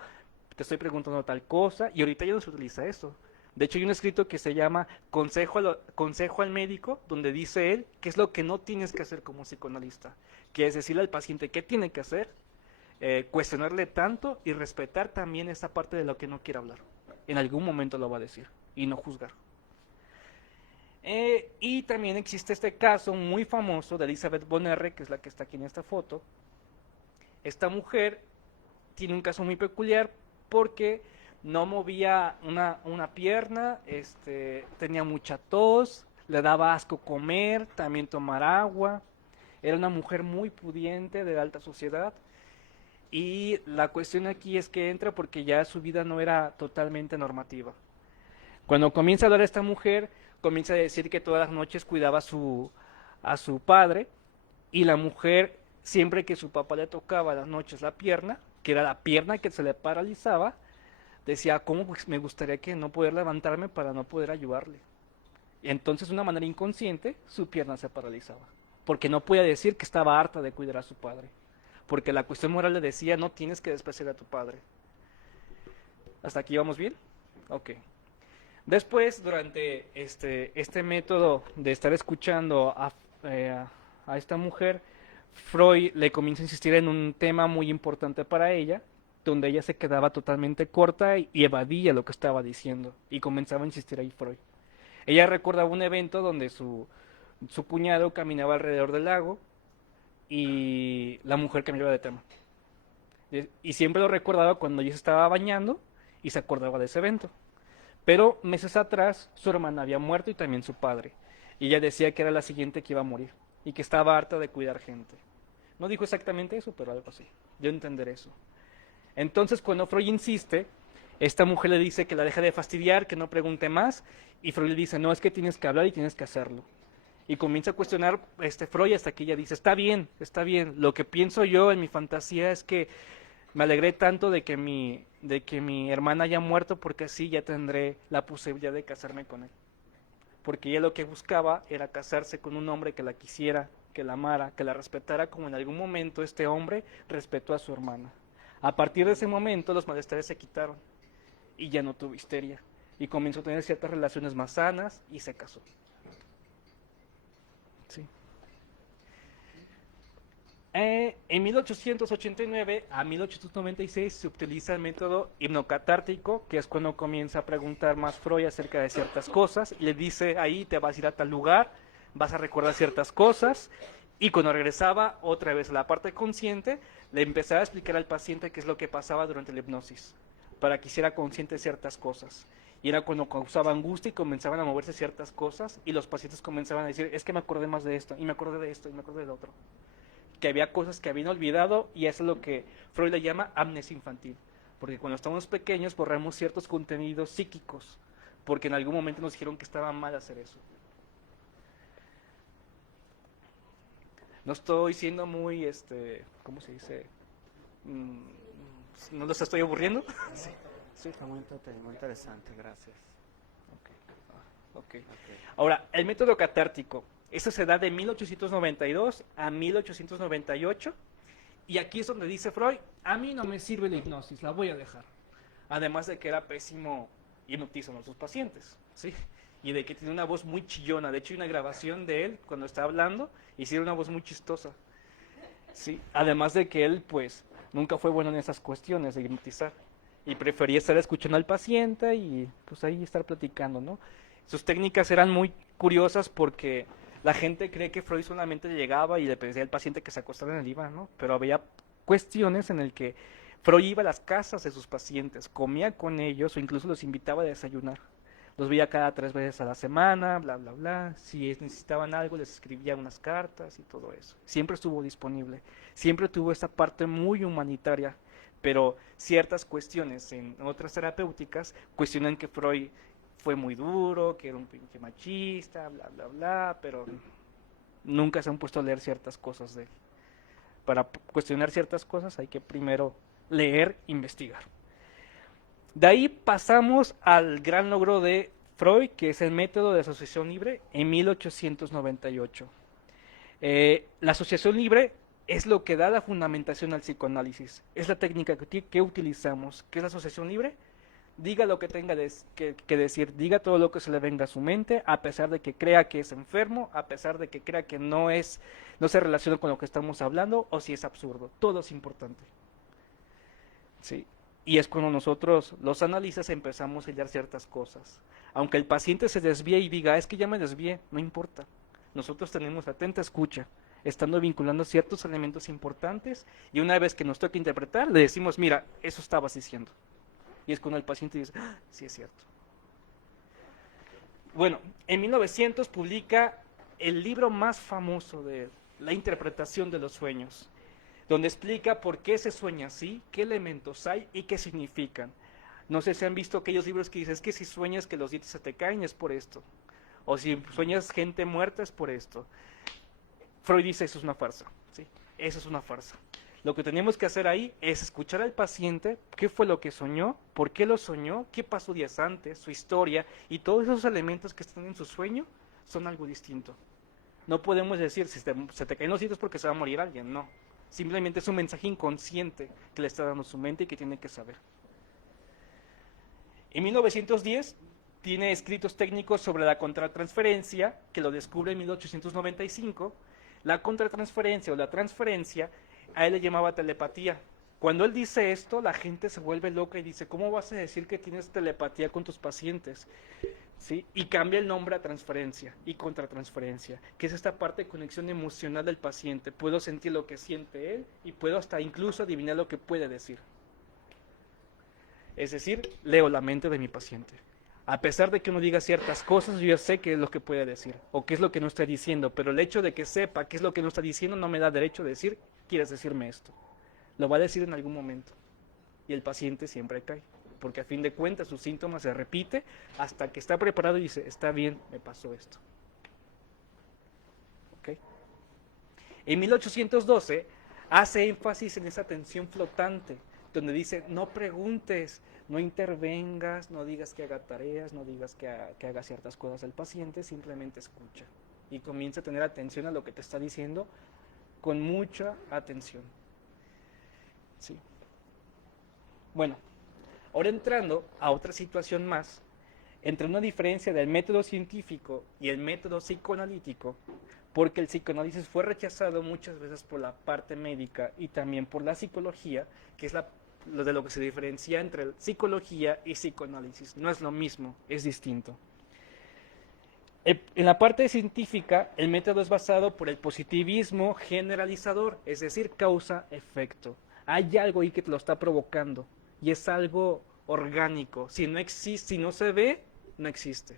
te estoy preguntando tal cosa, y ahorita ya no se utiliza eso. De hecho hay un escrito que se llama Consejo al médico, donde dice él qué es lo que no tienes que hacer como psicoanalista, que es decirle al paciente qué tiene que hacer, cuestionarle tanto y respetar también esa parte de lo que no quiere hablar. En algún momento lo va a decir y no juzgar. Y también existe este caso muy famoso de Elizabeth von R., que es la que está aquí en esta foto. Esta mujer tiene un caso muy peculiar porque no movía una pierna, tenía mucha tos, le daba asco comer, también tomar agua. Era una mujer muy pudiente, de alta sociedad. Y la cuestión aquí es que entra porque ya su vida no era totalmente normativa. Cuando comienza a hablar esta mujer, comienza a decir que todas las noches cuidaba a su padre, y la mujer, siempre que su papá le tocaba las noches la pierna, que era la pierna que se le paralizaba, decía: ¿cómo pues me gustaría que no poder levantarme para no poder ayudarle? Y entonces, de una manera inconsciente, su pierna se paralizaba, porque no podía decir que estaba harta de cuidar a su padre, porque la cuestión moral le decía: no tienes que despreciar a tu padre. ¿Hasta aquí vamos bien? Ok. Después, durante este método de estar escuchando a esta mujer, Freud le comienza a insistir en un tema muy importante para ella, donde ella se quedaba totalmente corta y evadía lo que estaba diciendo, y comenzaba a insistir ahí Freud. Ella recordaba un evento donde su cuñado caminaba alrededor del lago y la mujer cambiaba de tema. Y siempre lo recordaba cuando ella se estaba bañando y se acordaba de ese evento. Pero meses atrás su hermana había muerto y también su padre. Y ella decía que era la siguiente que iba a morir y que estaba harta de cuidar gente. No dijo exactamente eso, pero algo así. Yo entender eso. Entonces, cuando Freud insiste, esta mujer le dice que la deje de fastidiar, que no pregunte más, y Freud le dice: no, es que tienes que hablar y tienes que hacerlo. Y comienza a cuestionar Freud hasta que ella dice: está bien, lo que pienso yo en mi fantasía es que me alegré tanto de que mi hermana haya muerto, porque así ya tendré la posibilidad de casarme con él. Porque ella lo que buscaba era casarse con un hombre que la quisiera, que la amara, que la respetara, como en algún momento este hombre respetó a su hermana. A partir de ese momento los malestares se quitaron y ya no tuvo histeria, y comenzó a tener ciertas relaciones más sanas y se casó. Sí. En 1889 a 1896 se utiliza el método hipnocatártico, que es cuando comienza a preguntar más Freud acerca de ciertas cosas, y le dice ahí te vas a ir a tal lugar, vas a recordar ciertas cosas, y cuando regresaba otra vez a la parte consciente, le empezaba a explicar al paciente qué es lo que pasaba durante la hipnosis, para que hiciera consciente de ciertas cosas. Y era cuando causaba angustia y comenzaban a moverse ciertas cosas, y los pacientes comenzaban a decir, es que me acordé más de esto, y me acordé de esto, y me acordé de otro. Que había cosas que habían olvidado, y eso es lo que Freud le llama amnesia infantil. Porque cuando estamos pequeños borramos ciertos contenidos psíquicos, porque en algún momento nos dijeron que estaba mal hacer eso. No estoy siendo muy, ¿cómo se dice? ¿No los estoy aburriendo? Sí, está muy interesante, gracias. Okay. Ahora, el método catártico. Eso se da de 1892 a 1898. Y aquí es donde dice Freud, a mí no me sirve la hipnosis, la voy a dejar. Además de que era pésimo hipnotizando a sus pacientes, ¿sí? Y de que tiene una voz muy chillona. De hecho, hay una grabación de él cuando está hablando y tiene una voz muy chistosa. ¿Sí? Además de que él, pues, nunca fue bueno en esas cuestiones de hipnotizar. Y prefería estar escuchando al paciente y, pues, ahí estar platicando, ¿no? Sus técnicas eran muy curiosas porque la gente cree que Freud solamente llegaba y le pedía al paciente que se acostara en el diván, ¿no? Pero había cuestiones en las que Freud iba a las casas de sus pacientes, comía con ellos o incluso los invitaba a desayunar. Los veía cada 3 veces a la semana, bla, bla, bla. Si necesitaban algo, les escribía unas cartas y todo eso. Siempre estuvo disponible. Siempre tuvo esta parte muy humanitaria. Pero ciertas cuestiones en otras terapéuticas cuestionan que Freud fue muy duro, que era un pinche machista, bla, bla, bla. Pero nunca se han puesto a leer ciertas cosas de él. Para cuestionar ciertas cosas hay que primero leer, investigar. De ahí pasamos al gran logro de Freud, que es el método de asociación libre en 1898. La asociación libre es lo que da la fundamentación al psicoanálisis. Es la técnica que utilizamos. ¿Qué es la asociación libre? Diga lo que tenga que decir, diga todo lo que se le venga a su mente, a pesar de que crea que es enfermo, a pesar de que crea que no se relaciona con lo que estamos hablando, o si es absurdo. Todo es importante. Sí. Y es cuando nosotros, los analistas, empezamos a hallar ciertas cosas. Aunque el paciente se desvíe y diga, es que ya me desvié, no importa. Nosotros tenemos atenta escucha, estando vinculando ciertos elementos importantes, y una vez que nos toca interpretar, le decimos, mira, eso estabas diciendo. Y es cuando el paciente dice, ah, sí es cierto. Bueno, en 1900 publica el libro más famoso de él, La interpretación de los sueños, donde explica por qué se sueña así, qué elementos hay y qué significan. No sé si han visto aquellos libros que dicen, es que si sueñas que los dientes se te caen es por esto, o si sueñas gente muerta es por esto. Freud dice, eso es una farsa, ¿sí? Eso es una farsa. Lo que tenemos que hacer ahí es escuchar al paciente, qué fue lo que soñó, por qué lo soñó, qué pasó días antes, su historia, y todos esos elementos que están en su sueño son algo distinto. No podemos decir, si se te caen los dientes porque se va a morir alguien, no. Simplemente es un mensaje inconsciente que le está dando su mente y que tiene que saber. En 1910 tiene escritos técnicos sobre la contratransferencia, que lo descubre en 1895. La contratransferencia o la transferencia, a él le llamaba telepatía. Cuando él dice esto, la gente se vuelve loca y dice, ¿cómo vas a decir que tienes telepatía con tus pacientes? ¿Sí? Y cambia el nombre a transferencia y contratransferencia, que es esta parte de conexión emocional del paciente. Puedo sentir lo que siente él y puedo hasta incluso adivinar lo que puede decir. Es decir, leo la mente de mi paciente. A pesar de que uno diga ciertas cosas, yo ya sé qué es lo que puede decir o qué es lo que no está diciendo, pero el hecho de que sepa qué es lo que no está diciendo no me da derecho de decir, quieres decirme esto. Lo va a decir en algún momento y el paciente siempre cae, porque a fin de cuentas sus síntomas se repite hasta que está preparado y dice, está bien, me pasó esto. ¿Okay? En 1812 hace énfasis en esa atención flotante, donde dice, no preguntes, no intervengas, no digas que haga tareas, no digas que haga ciertas cosas al paciente, simplemente escucha. Y comienza a tener atención a lo que te está diciendo con mucha atención. Sí. Bueno, ahora entrando a otra situación más, entre una diferencia del método científico y el método psicoanalítico, porque el psicoanálisis fue rechazado muchas veces por la parte médica y también por la psicología, que es lo que se diferencia entre psicología y psicoanálisis. No es lo mismo, es distinto. En la parte científica, el método es basado por el positivismo generalizador, es decir, causa-efecto. Hay algo ahí que te lo está provocando y es algo orgánico. Si no existe, si no se ve, no existe.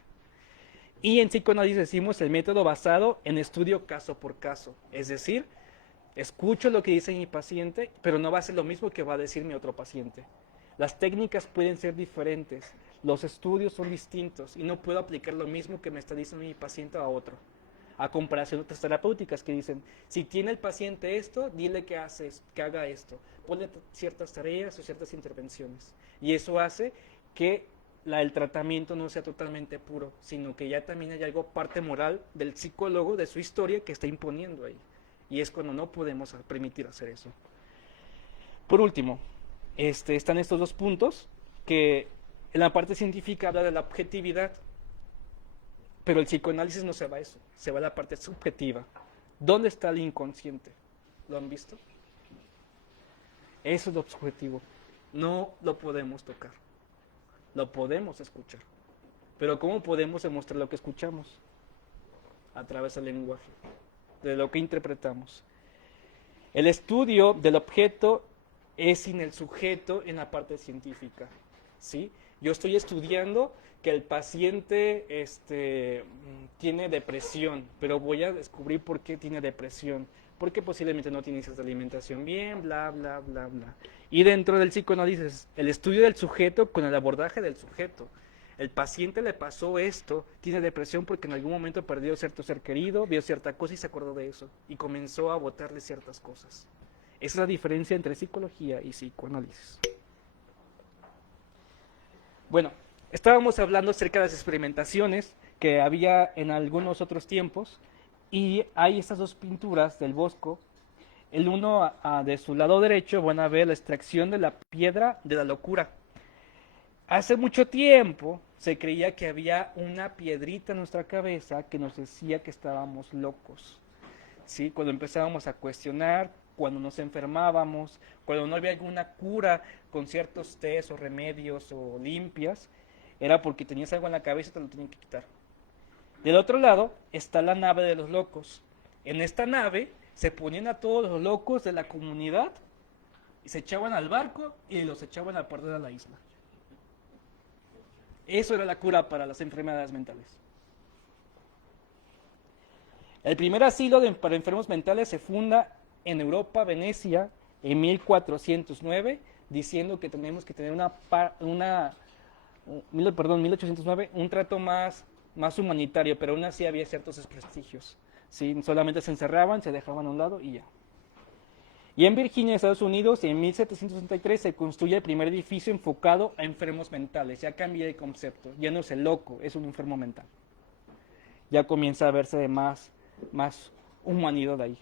Y en psicoanálisis decimos el método basado en estudio caso por caso, es decir, escucho lo que dice mi paciente, pero no va a ser lo mismo que va a decir mi otro paciente. Las técnicas pueden ser diferentes, los estudios son distintos y no puedo aplicar lo mismo que me está diciendo mi paciente a otro. A comparación de otras terapéuticas que dicen, si tiene el paciente esto, dile que haga esto, ponle ciertas tareas o ciertas intervenciones. Y eso hace que el tratamiento no sea totalmente puro, sino que ya también hay algo, parte moral del psicólogo, de su historia, que está imponiendo ahí. Y es cuando no podemos permitir hacer eso. Por último, están estos dos puntos que en la parte científica habla de la objetividad, pero el psicoanálisis no se va a eso, se va a la parte subjetiva. ¿Dónde está el inconsciente? ¿Lo han visto? Eso es lo subjetivo. No lo podemos tocar, lo podemos escuchar. Pero ¿cómo podemos demostrar lo que escuchamos? A través del lenguaje, de lo que interpretamos. El estudio del objeto es sin el sujeto en la parte científica, ¿sí? Yo estoy estudiando que el paciente tiene depresión, pero voy a descubrir por qué tiene depresión, porque posiblemente no tiene cierta alimentación bien, bla, bla, bla, bla. Y dentro del psicoanálisis, el estudio del sujeto con el abordaje del sujeto. El paciente le pasó esto, tiene depresión porque en algún momento perdió cierto ser querido, vio cierta cosa y se acordó de eso, y comenzó a botarle ciertas cosas. Esa es la diferencia entre psicología y psicoanálisis. Bueno, estábamos hablando acerca de las experimentaciones que había en algunos otros tiempos, y hay estas dos pinturas del Bosco. El uno de su lado derecho van a ver la extracción de la piedra de la locura. Hace mucho tiempo se creía que había una piedrita en nuestra cabeza que nos decía que estábamos locos, ¿sí? Cuando empezábamos a cuestionar, cuando nos enfermábamos, cuando no había alguna cura con ciertos tés o remedios o limpias, era porque tenías algo en la cabeza y te lo tenían que quitar. Del otro lado está la nave de los locos. En esta nave se ponían a todos los locos de la comunidad y se echaban al barco y los echaban a perder a la isla. Eso era la cura para las enfermedades mentales. El primer asilo para enfermos mentales se funda en Europa, Venecia, en 1409, diciendo que tenemos que tener 1809, un trato más humanitario, pero aún así había ciertos desprestigios. ¿Sí? Solamente se encerraban, se dejaban a un lado y ya. Y en Virginia, Estados Unidos, en 1763 se construye el primer edificio enfocado a enfermos mentales. Ya cambia de concepto, ya no es el loco, es un enfermo mental. Ya comienza a verse de más humanidad ahí.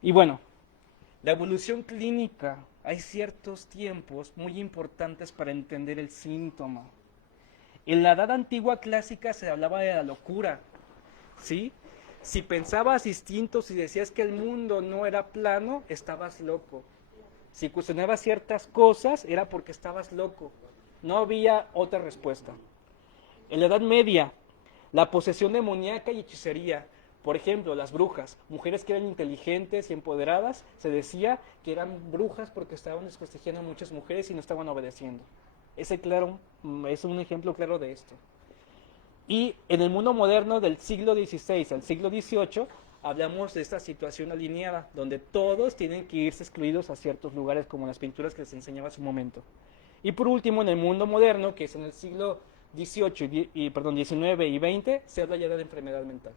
Y bueno, la evolución clínica, hay ciertos tiempos muy importantes para entender el síntoma. En la edad antigua clásica se hablaba de la locura, ¿sí? Si pensabas distinto, si decías que el mundo no era plano, estabas loco. Si cuestionabas ciertas cosas, era porque estabas loco. No había otra respuesta. En la Edad Media, la posesión demoníaca y hechicería. Por ejemplo, las brujas, mujeres que eran inteligentes y empoderadas, se decía que eran brujas porque estaban desprestigiando a muchas mujeres y no estaban obedeciendo. Ese es un ejemplo claro de esto. Y en el mundo moderno del siglo XVI al siglo XVIII, hablamos de esta situación alineada, donde todos tienen que irse excluidos a ciertos lugares, como las pinturas que les enseñaba hace un momento. Y por último, en el mundo moderno, que es en el siglo XIX y XX, se habla ya de la enfermedad mental.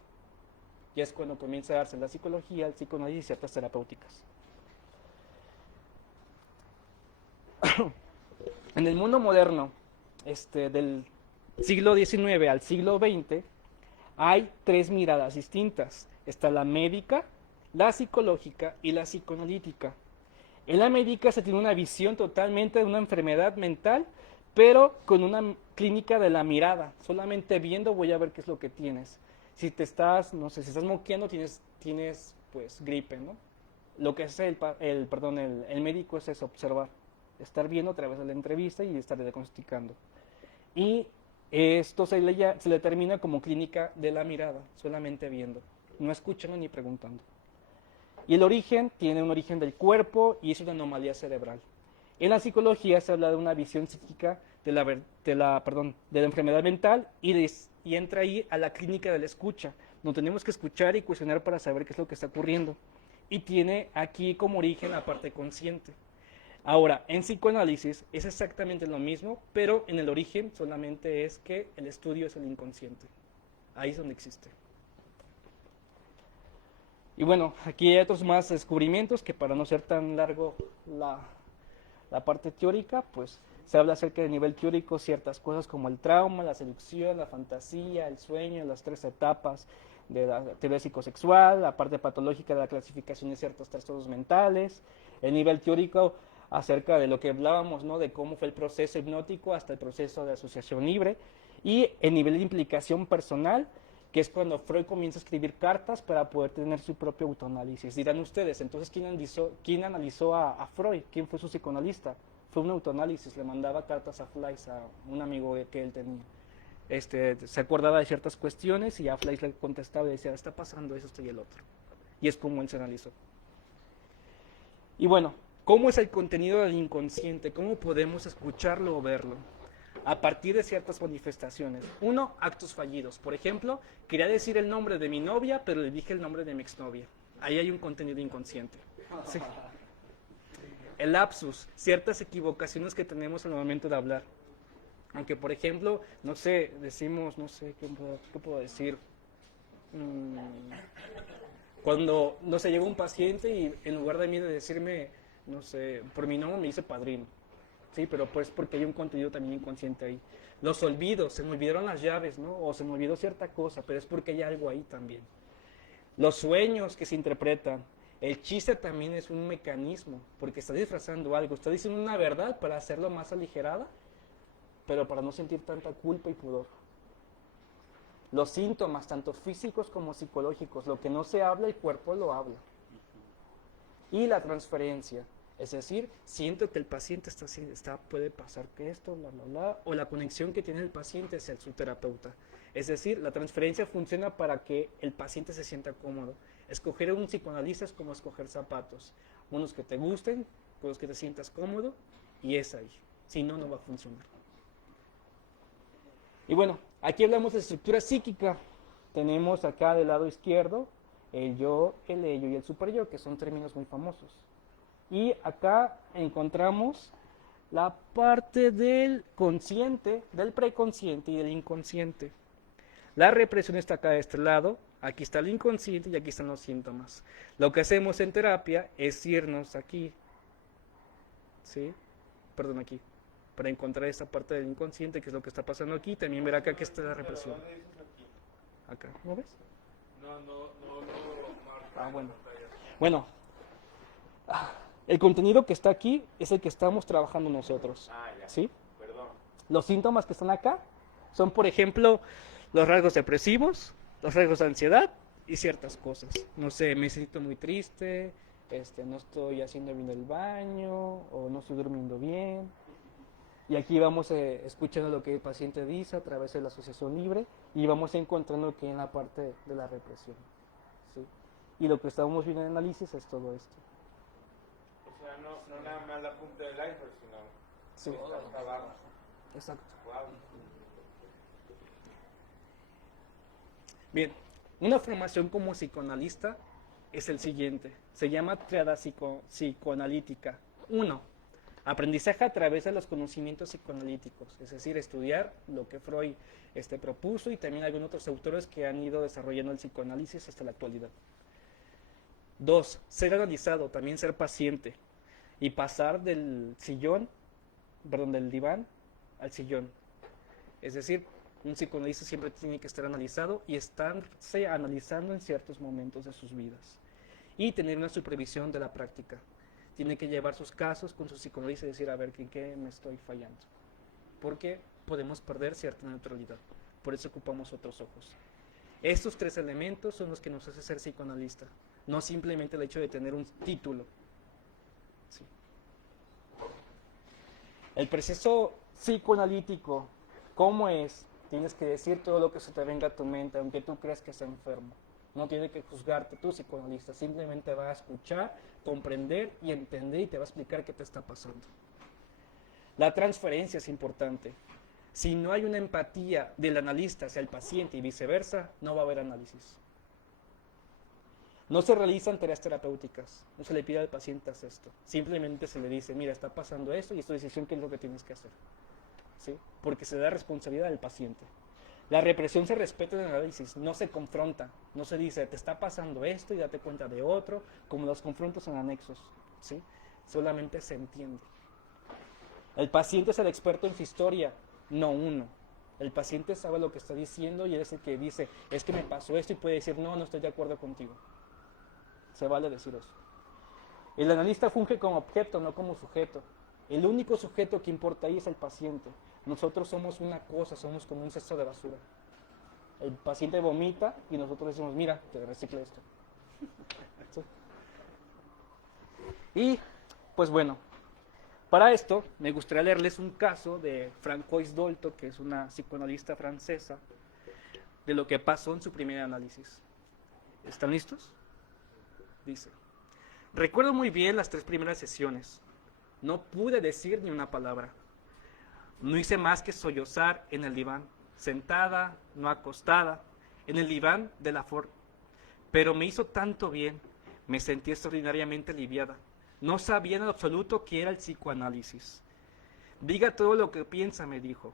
Ya es cuando comienza a darse la psicología, el psicoanálisis y ciertas terapéuticas. En el mundo moderno, del siglo XIX al siglo XX, hay tres miradas distintas. Está la médica, la psicológica y la psicoanalítica. En la médica se tiene una visión totalmente de una enfermedad mental, pero con una clínica de la mirada. Solamente viendo voy a ver qué es lo que tienes. Si te estás, no sé, si estás moqueando, tienes pues gripe, ¿no? Lo que hace el médico es eso, observar, estar viendo a través de la entrevista y estar diagnosticando. Y esto se le determina como clínica de la mirada, solamente viendo, no escuchando ni preguntando. Y el origen tiene un origen del cuerpo y es una anomalía cerebral. En la psicología se habla de una visión psíquica de la enfermedad mental y entra ahí a la clínica de la escucha, donde tenemos que escuchar y cuestionar para saber qué es lo que está ocurriendo. Y tiene aquí como origen la parte consciente. Ahora, en psicoanálisis es exactamente lo mismo, pero en el origen solamente es que el estudio es el inconsciente. Ahí es donde existe. Y bueno, aquí hay otros más descubrimientos que para no ser tan largo la parte teórica, pues se habla acerca del nivel teórico ciertas cosas como el trauma, la seducción, la fantasía, el sueño, las 3 etapas de la teoría psicosexual, la parte patológica de la clasificación de ciertos trastornos mentales, el nivel teórico acerca de lo que hablábamos, ¿no? De cómo fue el proceso hipnótico hasta el proceso de asociación libre, y el nivel de implicación personal, que es cuando Freud comienza a escribir cartas para poder tener su propio autoanálisis. Dirán ustedes, entonces, ¿quién analizó a Freud? ¿Quién fue su psicoanalista? Fue un autoanálisis, le mandaba cartas a Fleiss, a un amigo que él tenía. Se acordaba de ciertas cuestiones y a Fleiss le contestaba y decía, está pasando eso, esto y el otro. Y es como él se analizó. Y bueno, ¿cómo es el contenido del inconsciente? ¿Cómo podemos escucharlo o verlo? A partir de ciertas manifestaciones. 1, actos fallidos. Por ejemplo, quería decir el nombre de mi novia, pero le dije el nombre de mi exnovia. Ahí hay un contenido inconsciente. Sí. El lapsus, ciertas equivocaciones que tenemos en el momento de hablar. Aunque, por ejemplo, no sé, decimos, no sé, ¿qué puedo decir? Cuando, no sé, llega un paciente y en lugar de mí de decirme, no sé, por mi nombre me dice padrino. Sí, pero pues porque hay un contenido también inconsciente ahí. Los olvidos, se me olvidaron las llaves, ¿no? O se me olvidó cierta cosa, pero es porque hay algo ahí también. Los sueños que se interpretan. El chiste también es un mecanismo, porque está disfrazando algo, está diciendo una verdad para hacerlo más aligerada, pero para no sentir tanta culpa y pudor. Los síntomas, tanto físicos como psicológicos, lo que no se habla, el cuerpo lo habla. Y la transferencia, es decir, siento que el paciente puede pasar que esto, bla, bla, bla, o la conexión que tiene el paciente hacia su terapeuta. Es decir, la transferencia funciona para que el paciente se sienta cómodo. Escoger un psicoanalista es como escoger zapatos. Unos que te gusten, con los que te sientas cómodo, y es ahí. Si no, no va a funcionar. Y bueno, aquí hablamos de estructura psíquica. Tenemos acá del lado izquierdo el yo, el ello y el superyo, que son términos muy famosos. Y acá encontramos la parte del consciente, del preconsciente y del inconsciente. La represión está acá de este lado, aquí está el inconsciente y aquí están los síntomas. Lo que hacemos en terapia es irnos aquí, ¿sí? Perdón, aquí, para encontrar esta parte del inconsciente, que es lo que está pasando aquí. También ver acá que está la represión. Acá, ¿no ves? No. Ah, bueno. Bueno, el contenido que está aquí es el que estamos trabajando nosotros, ¿sí? Perdón. Los síntomas que están acá son, por ejemplo, los rasgos depresivos, los rasgos de ansiedad y ciertas cosas. No sé, me siento muy triste, no estoy haciendo bien el baño o no estoy durmiendo bien. Y aquí vamos escuchando lo que el paciente dice a través de la asociación libre y vamos encontrando que en la parte de la represión, ¿sí? Y lo que estamos viendo en el análisis es todo esto. O sea, no nada más la punta del iceberg, sino Sí. hasta abajo. Exacto. Wow. Bien, una formación como psicoanalista es el siguiente. Se llama triada psicoanalítica. 1. Aprendizaje a través de los conocimientos psicoanalíticos, es decir, estudiar lo que Freud propuso y también algunos otros autores que han ido desarrollando el psicoanálisis hasta la actualidad. 2. Ser analizado, también ser paciente y pasar del diván al sillón. Es decir, un psicoanalista siempre tiene que estar analizado y estarse analizando en ciertos momentos de sus vidas. Y tener una supervisión de la práctica. Tiene que llevar sus casos con su psicoanalista y decir, a ver, ¿en qué me estoy fallando? Porque podemos perder cierta neutralidad. Por eso ocupamos otros ojos. Estos 3 elementos son los que nos hace ser psicoanalista, no simplemente el hecho de tener un título. Sí. El proceso psicoanalítico, ¿cómo es? Tienes que decir todo lo que se te venga a tu mente, aunque tú creas que estás enfermo. No tiene que juzgarte tu psicoanalista, simplemente va a escuchar, comprender y entender y te va a explicar qué te está pasando. La transferencia es importante. Si no hay una empatía del analista hacia el paciente y viceversa, no va a haber análisis. No se realizan tareas terapéuticas, no se le pide al paciente hacer esto. Simplemente se le dice, mira, está pasando esto y es tu decisión, ¿qué es lo que tienes que hacer? ¿Sí? Porque se da responsabilidad al paciente. La represión se respeta en el análisis, no se confronta, no se dice, te está pasando esto y date cuenta de otro, como los confrontos en anexos. ¿Sí? Solamente se entiende. El paciente es el experto en su historia, no uno. El paciente sabe lo que está diciendo y es el que dice, es que me pasó esto y puede decir, no, no estoy de acuerdo contigo. Se vale decir eso. El analista funge como objeto, no como sujeto. El único sujeto que importa ahí es el paciente. Nosotros somos una cosa, somos como un cesto de basura. El paciente vomita y nosotros decimos, mira, te recicla esto. ¿Sí? Y, pues bueno, para esto me gustaría leerles un caso de Francois Dolto, que es una psicoanalista francesa, de lo que pasó en su primer análisis. ¿Están listos? Dice, recuerdo muy bien las 3 primeras sesiones. No pude decir ni una palabra. No hice más que sollozar en el diván, sentada, no acostada, en el diván de la Ford. Pero me hizo tanto bien, me sentí extraordinariamente aliviada. No sabía en absoluto qué era el psicoanálisis. Diga todo lo que piensa, me dijo.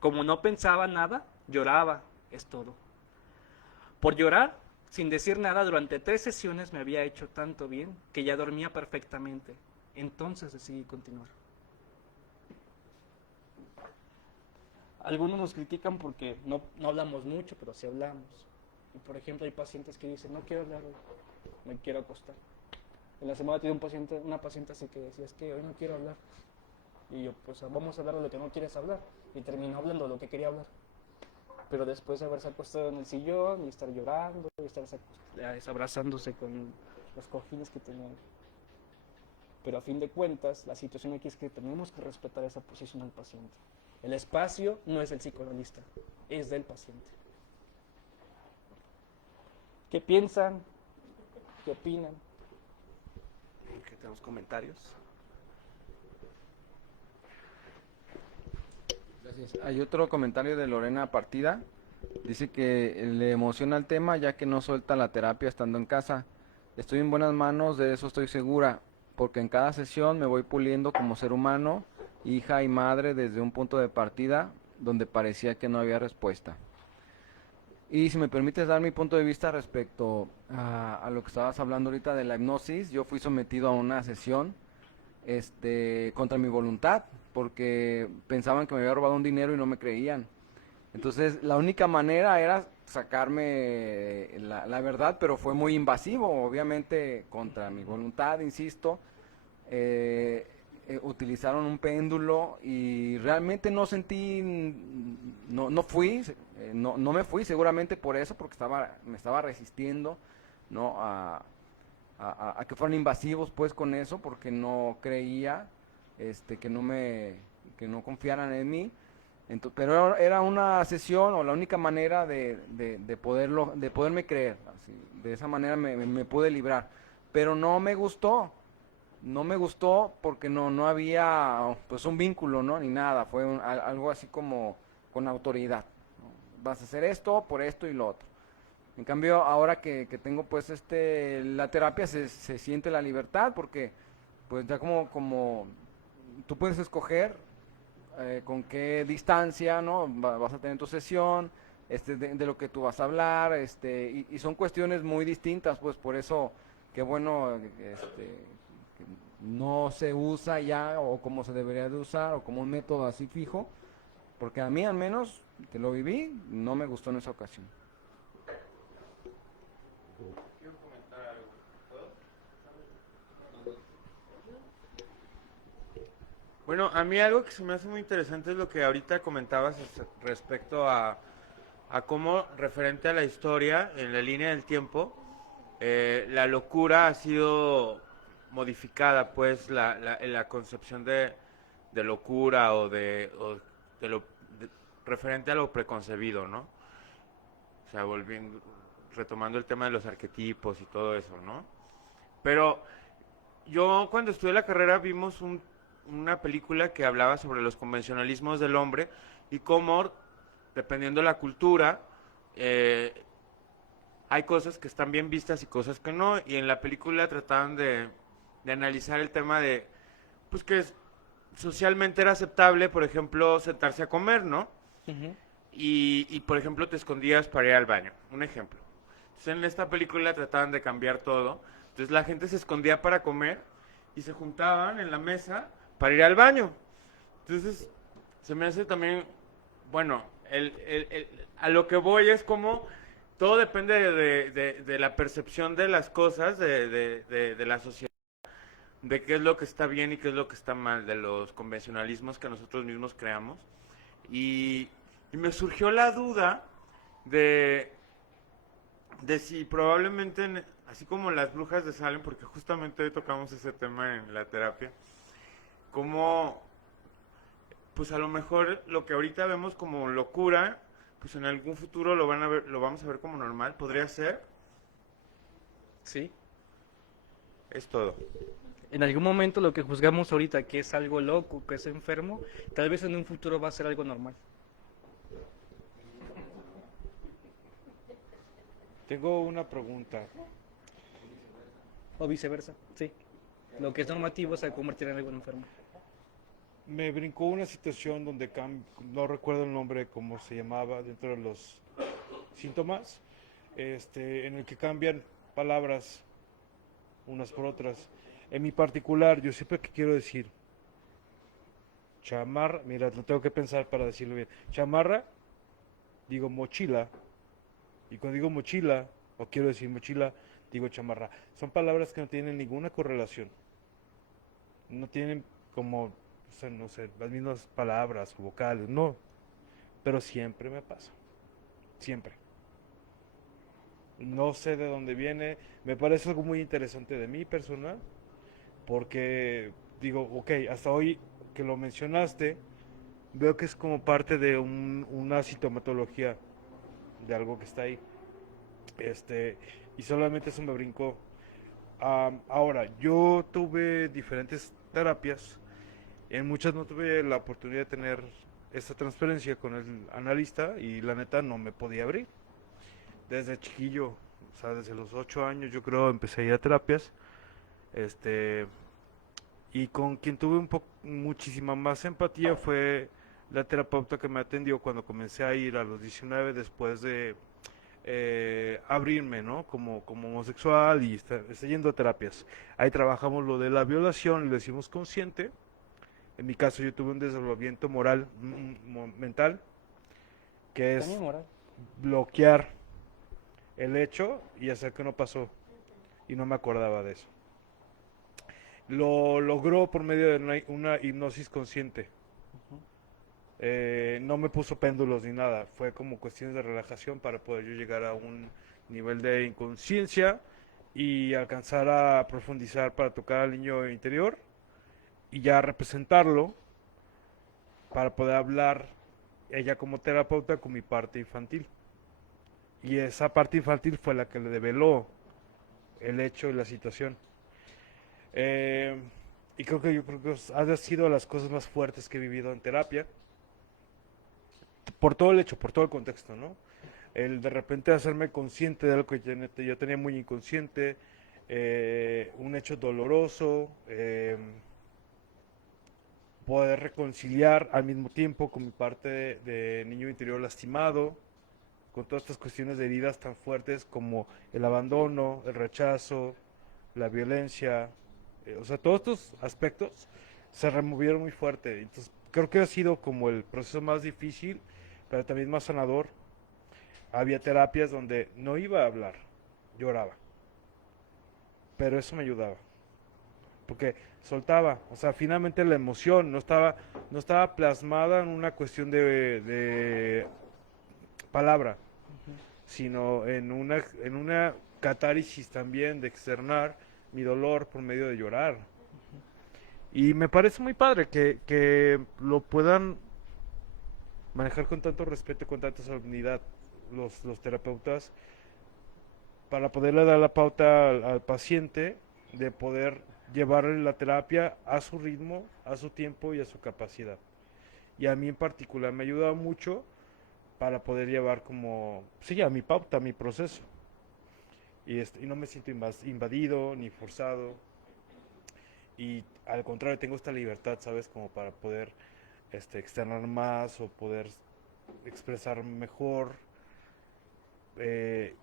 Como no pensaba nada, lloraba, es todo. Por llorar, sin decir nada, durante 3 sesiones me había hecho tanto bien que ya dormía perfectamente. Entonces decidí continuar. Algunos nos critican porque no hablamos mucho, pero sí hablamos. Y por ejemplo, hay pacientes que dicen, no quiero hablar hoy, me quiero acostar. En la semana tuve una paciente así que decía, es que hoy no quiero hablar. Y yo, pues vamos a hablar de lo que no quieres hablar. Y terminó hablando de lo que quería hablar. Pero después de haberse acostado en el sillón y estar llorando, y estar abrazándose con los cojines que tenían. Pero a fin de cuentas, la situación aquí es que tenemos que respetar esa posición del paciente. El espacio no es del psicoanalista, es del paciente. ¿Qué piensan? ¿Qué opinan? ¿Qué tenemos comentarios? Gracias. Hay otro comentario de Lorena Partida. Dice que le emociona el tema ya que no suelta la terapia estando en casa. Estoy en buenas manos, de eso estoy segura, porque en cada sesión me voy puliendo como ser humano, hija y madre desde un punto de partida donde parecía que no había respuesta. Y si me permites dar mi punto de vista respecto a lo que estabas hablando ahorita de la hipnosis, yo fui sometido a una sesión contra mi voluntad, porque pensaban que me había robado un dinero y no me creían. Entonces la única manera era sacarme la verdad, pero fue muy invasivo, obviamente contra mi voluntad, insisto. Utilizaron un péndulo y realmente no sentí, no me fui seguramente por eso, porque me estaba resistiendo, ¿no? a que fueran invasivos pues con eso, porque no creía que no confiaran en mí. Pero era una sesión o la única manera de poderme creer, así, de esa manera me pude librar, pero no me gustó porque no había pues un vínculo, ¿no? Ni nada, fue algo así como con autoridad, ¿no? Vas a hacer esto por esto y lo otro. En cambio, ahora que tengo pues la terapia se siente la libertad, porque pues ya como tú puedes escoger con qué distancia, ¿no? Vas a tener tu sesión, de lo que tú vas a hablar, y son cuestiones muy distintas, pues por eso qué bueno que no se usa ya o como se debería de usar o como un método así fijo, porque a mí al menos que lo viví no me gustó en esa ocasión. Quiero comentar algo. ¿Puedo? Bueno, a mí algo que se me hace muy interesante es lo que ahorita comentabas respecto a a cómo, referente a la historia, en la línea del tiempo, la locura ha sido modificada, pues la concepción de locura o de lo referente a lo preconcebido, ¿no? O sea, retomando el tema de los arquetipos y todo eso, ¿no? Pero yo cuando estudié la carrera vimos una película que hablaba sobre los convencionalismos del hombre y cómo, dependiendo de la cultura, hay cosas que están bien vistas y cosas que no, y en la película trataban de analizar el tema de, pues que socialmente era aceptable, por ejemplo, sentarse a comer, ¿no? Y, por ejemplo, te escondías para ir al baño, un ejemplo. Entonces, en esta película trataban de cambiar todo, entonces la gente se escondía para comer y se juntaban en la mesa para ir al baño. Entonces, se me hace también, bueno, a lo que voy es como todo depende de la percepción de las cosas, de la sociedad, de qué es lo que está bien y qué es lo que está mal, de los convencionalismos que nosotros mismos creamos. Y me surgió la duda de si probablemente, así como las brujas de Salem, porque justamente hoy tocamos ese tema en la terapia, como, pues a lo mejor lo que ahorita vemos como locura, pues en algún futuro lo vamos a ver como normal, ¿podría ser? Sí. Es todo. En algún momento lo que juzgamos ahorita que es algo loco, que es enfermo, tal vez en un futuro va a ser algo normal. Tengo una pregunta. O viceversa, sí. Lo que es normativo se va a convertir en algo enfermo. Me brincó una situación donde no recuerdo el nombre, cómo se llamaba dentro de los síntomas, en el que cambian palabras unas por otras. En mi particular, yo siempre que quiero decir chamarra, mira, lo tengo que pensar para decirlo bien. Chamarra, digo mochila, y cuando digo mochila, o quiero decir mochila, digo chamarra. Son palabras que no tienen ninguna correlación. No tienen como, o sea, no sé, las mismas palabras o vocales, no. Pero siempre me pasa. Siempre. No sé de dónde viene. Me parece algo muy interesante de mí personal. Porque digo, ok, hasta hoy que lo mencionaste, veo que es como parte de una sintomatología de algo que está ahí. Y solamente eso me brincó. Ahora, yo tuve diferentes terapias. En muchas no tuve la oportunidad de tener esta transferencia con el analista y la neta no me podía abrir. Desde chiquillo, o sea, desde los 8 años yo creo empecé a ir a terapias. Y con quien tuve muchísima más empatía fue la terapeuta que me atendió cuando comencé a ir a los 19 después de abrirme, ¿no? Como homosexual y estar yendo a terapias. Ahí trabajamos lo de la violación y lo hicimos consciente. En mi caso yo tuve un desdoblamiento moral, mental, que es También moral. bloquear el hecho y hacer que no pasó. Y no me acordaba de eso. Lo logró por medio de una hipnosis consciente. No me puso péndulos ni nada, fue como cuestiones de relajación para poder yo llegar a un nivel de inconsciencia y alcanzar a profundizar para tocar al niño interior y ya representarlo para poder hablar ella como terapeuta con mi parte infantil. Y esa parte infantil fue la que le develó el hecho y la situación. Y yo creo que ha sido las cosas más fuertes que he vivido en terapia. Por todo el hecho, por todo el contexto, ¿no? El de repente hacerme consciente de algo que yo tenía muy inconsciente, un hecho doloroso, poder reconciliar al mismo tiempo con mi parte de niño interior lastimado, con todas estas cuestiones de heridas tan fuertes como el abandono, el rechazo, la violencia, o sea, todos estos aspectos se removieron muy fuerte. Entonces, creo que ha sido como el proceso más difícil, pero también más sanador. Había terapias donde no iba a hablar, lloraba, pero eso me ayudaba, porque soltaba, o sea, finalmente la emoción no estaba plasmada en una cuestión de palabra, sino en una catáresis también de externar mi dolor por medio de llorar. Y me parece muy padre que lo puedan manejar con tanto respeto, con tanta solemnidad los terapeutas, para poderle dar la pauta al paciente de poder llevarle la terapia a su ritmo, a su tiempo y a su capacidad. Y a mí en particular me ayuda mucho para poder llevar como, sí, a mi pauta, a mi proceso. Y no me siento invadido ni forzado. Y al contrario, tengo esta libertad, ¿sabes? Como para poder externar más o poder expresar mejor.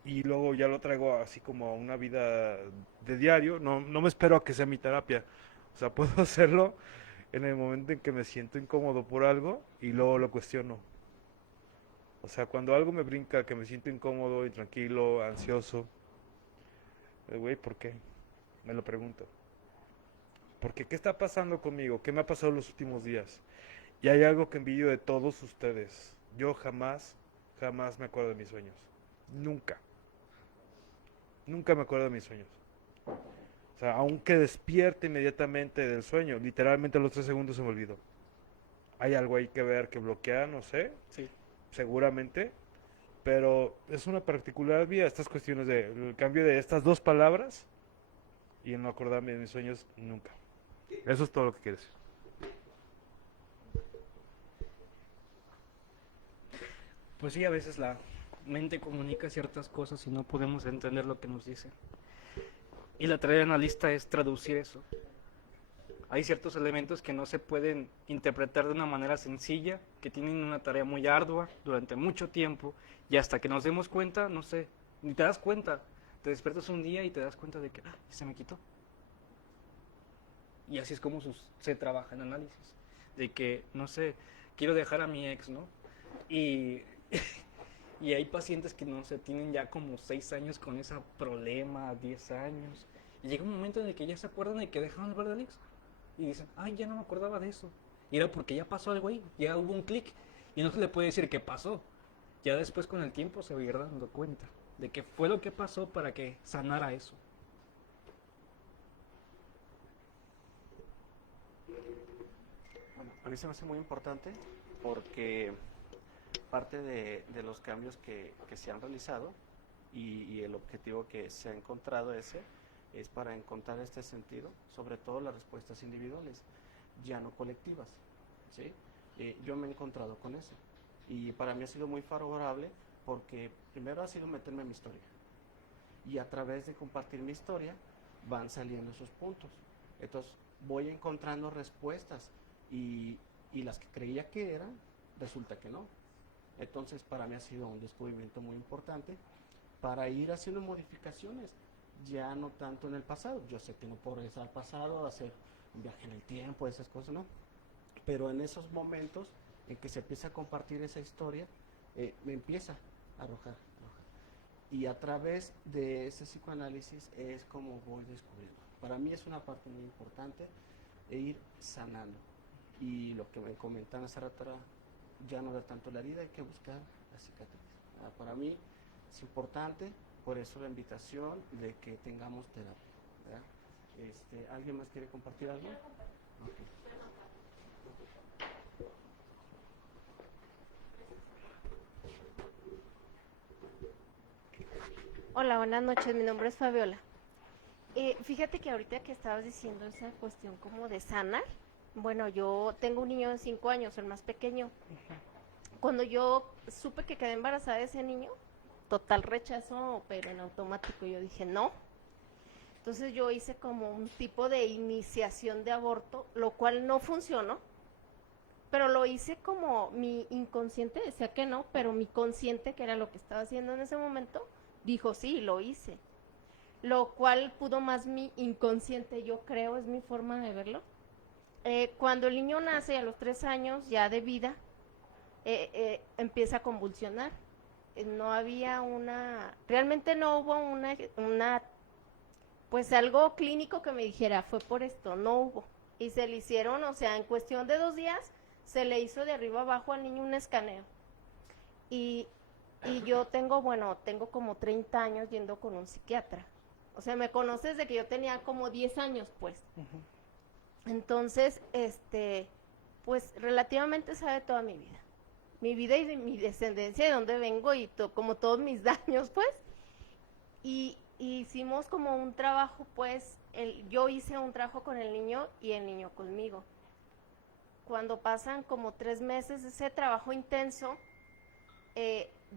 Y luego ya lo traigo así como a una vida de diario. No me espero a que sea mi terapia. O sea, puedo hacerlo en el momento en que me siento incómodo por algo y luego lo cuestiono. O sea, cuando algo me brinca, que me siento incómodo, intranquilo, ansioso, güey, ¿por qué? Me lo pregunto. Porque ¿qué está pasando conmigo? ¿Qué me ha pasado los últimos días? Y hay algo que envidio de todos ustedes. Yo jamás me acuerdo de mis sueños. Nunca. Nunca me acuerdo de mis sueños. O sea, aunque despierte inmediatamente del sueño, literalmente a los 3 segundos se me olvidó. Hay algo ahí que ver, que bloquea, no sé. Sí. Seguramente. Pero es una particular vía estas cuestiones del cambio de estas 2 palabras y en no acordarme de mis sueños nunca. Eso es todo lo que quiero decir. Pues sí, a veces la mente comunica ciertas cosas y no podemos entender lo que nos dice. Y la tarea del analista es traducir eso. Hay ciertos elementos que no se pueden interpretar de una manera sencilla, que tienen una tarea muy ardua durante mucho tiempo, y hasta que nos demos cuenta, no sé, ni te das cuenta. Te despiertas un día y te das cuenta de que se me quitó. Y así es como se trabaja en análisis. De que, no sé, quiero dejar a mi ex, ¿no? Y y hay pacientes que, no sé, tienen ya como 6 años con ese problema, 10 años. Y llega un momento en el que ya se acuerdan de que dejaron de ver al ex. Y dicen, ay, ya no me acordaba de eso. Y era porque ya pasó algo ahí, ya hubo un clic. Y no se le puede decir qué pasó. Ya después con el tiempo se va a ir dando cuenta de qué fue lo que pasó para que sanara eso. Bueno, a mí se me hace muy importante porque parte de los cambios que se han realizado y el objetivo que se ha encontrado es para encontrar este sentido, sobre todo las respuestas individuales, ya no colectivas, ¿sí? Yo me he encontrado con eso y para mí ha sido muy favorable porque primero ha sido meterme en mi historia y a través de compartir mi historia van saliendo esos puntos. Entonces voy encontrando respuestas y las que creía que eran, resulta que no. Entonces para mí ha sido un descubrimiento muy importante para ir haciendo modificaciones, ya no tanto en el pasado. Yo sé que no puedo regresar al pasado, hacer un viaje en el tiempo, esas cosas, ¿no? Pero en esos momentos en que se empieza a compartir esa historia, me empieza a arrojar. Y a través de ese psicoanálisis es como voy descubriendo. Para mí es una parte muy importante ir sanando. Y lo que me comentan hace rato era, ya no da tanto la herida, hay que buscar la cicatriz. Para mí es importante, por eso la invitación de que tengamos terapia, ¿verdad? ¿Alguien más quiere compartir algo? Okay. Hola, buenas noches, mi nombre es Fabiola. Fíjate que ahorita que estabas diciendo esa cuestión como de sanar, bueno, yo tengo un niño de 5 años, el más pequeño. Cuando yo supe que quedé embarazada de ese niño, total rechazo, pero en automático yo dije no. Entonces yo hice como un tipo de iniciación de aborto, lo cual no funcionó, pero lo hice como mi inconsciente decía que no, pero mi consciente, que era lo que estaba haciendo en ese momento, dijo sí, lo hice. Lo cual pudo más mi inconsciente, yo creo, es mi forma de verlo. Cuando el niño nace a los 3 años ya de vida, empieza a convulsionar. No había realmente no hubo una, pues algo clínico que me dijera, fue por esto, no hubo. Y se le hicieron, o sea, en cuestión de 2 días, se le hizo de arriba abajo al niño un escaneo. Y Y yo tengo como 30 años yendo con un psiquiatra. O sea, me conoces desde que yo tenía como 10 años, pues. Entonces, pues relativamente sabe toda mi vida. Mi vida y de mi descendencia, de dónde vengo y como todos mis daños, pues. Y hicimos como un trabajo, pues, yo hice un trabajo con el niño y el niño conmigo. Cuando pasan como 3 meses de ese trabajo intenso,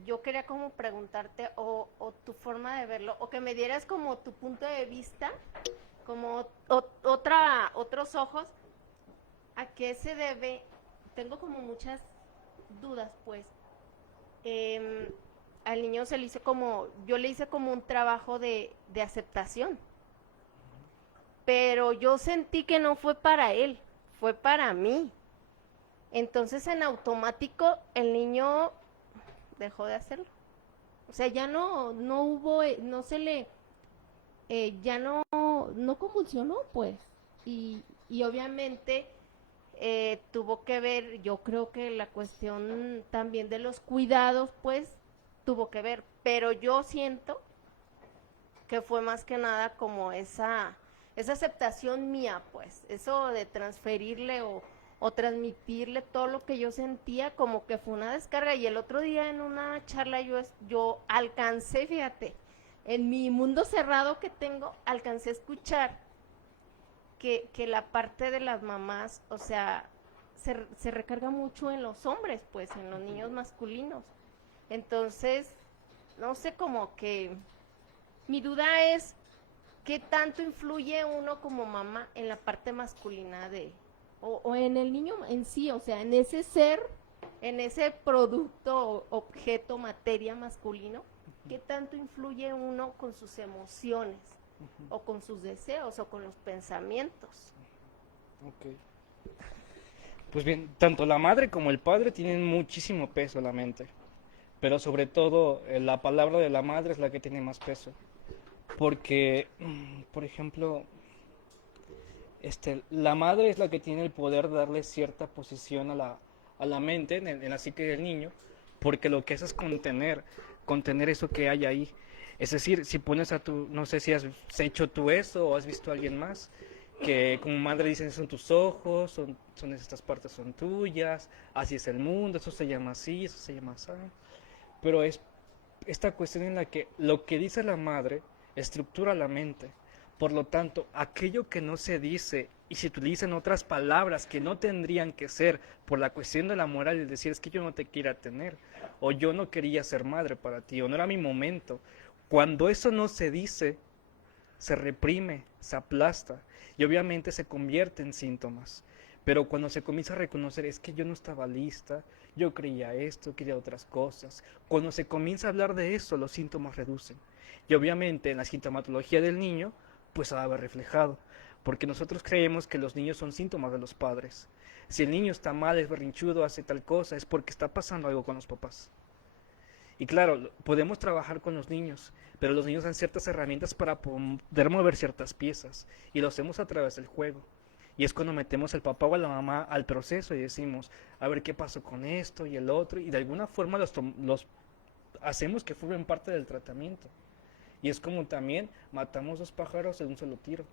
yo quería como preguntarte o tu forma de verlo, o que me dieras como tu punto de vista, como otros ojos, a qué se debe. Tengo como muchas dudas, pues. Al niño yo le hice como un trabajo de aceptación, pero yo sentí que no fue para él, fue para mí. Entonces en automático el niño dejó de hacerlo. O sea, ya no hubo, no se le, ya no convulsionó, pues. Y obviamente tuvo que ver, yo creo que la cuestión también de los cuidados, pues, tuvo que ver. Pero yo siento que fue más que nada como esa aceptación mía, pues. Eso de transferirle o transmitirle todo lo que yo sentía, como que fue una descarga. Y el otro día en una charla yo alcancé, fíjate, en mi mundo cerrado que tengo, alcancé a escuchar que la parte de las mamás, o sea, se recarga mucho en los hombres, pues, en los niños masculinos. Entonces, no sé, como que mi duda es qué tanto influye uno como mamá en la parte masculina o en el niño en sí, o sea, en ese ser, en ese producto, objeto, materia masculino, qué tanto influye uno con sus emociones, o con sus deseos, o con los pensamientos. Ok. Pues bien, tanto la madre como el padre tienen muchísimo peso en la mente, pero sobre todo la palabra de la madre es la que tiene más peso, porque, por ejemplo, la madre es la que tiene el poder de darle cierta posición a la mente, en la psique del niño, porque lo que hace es contener eso que hay ahí. Es decir, si pones no sé si has hecho tú eso o has visto a alguien más, que como madre dicen son tus ojos, son estas partes son tuyas, así es el mundo, eso se llama así, eso se llama así. Pero es esta cuestión en la que lo que dice la madre estructura la mente. Por lo tanto, aquello que no se dice y se utilizan otras palabras que no tendrían que ser por la cuestión de la moral y decir es que yo no te quiera tener o yo no quería ser madre para ti o no era mi momento. Cuando eso no se dice, se reprime, se aplasta y obviamente se convierte en síntomas. Pero cuando se comienza a reconocer es que yo no estaba lista, yo creía esto, quería otras cosas. Cuando se comienza a hablar de eso, los síntomas reducen. Y obviamente en la sintomatología del niño, pues se va a ver reflejado. Porque nosotros creemos que los niños son síntomas de los padres. Si el niño está mal, es berrinchudo, hace tal cosa, es porque está pasando algo con los papás. Y claro, podemos trabajar con los niños, pero los niños dan ciertas herramientas para poder mover ciertas piezas. Y lo hacemos a través del juego. Y es cuando metemos al papá o a la mamá al proceso y decimos, a ver qué pasó con esto y el otro. Y de alguna forma los hacemos que formen parte del tratamiento. Y es como también matamos 2 pájaros de un solo tiro.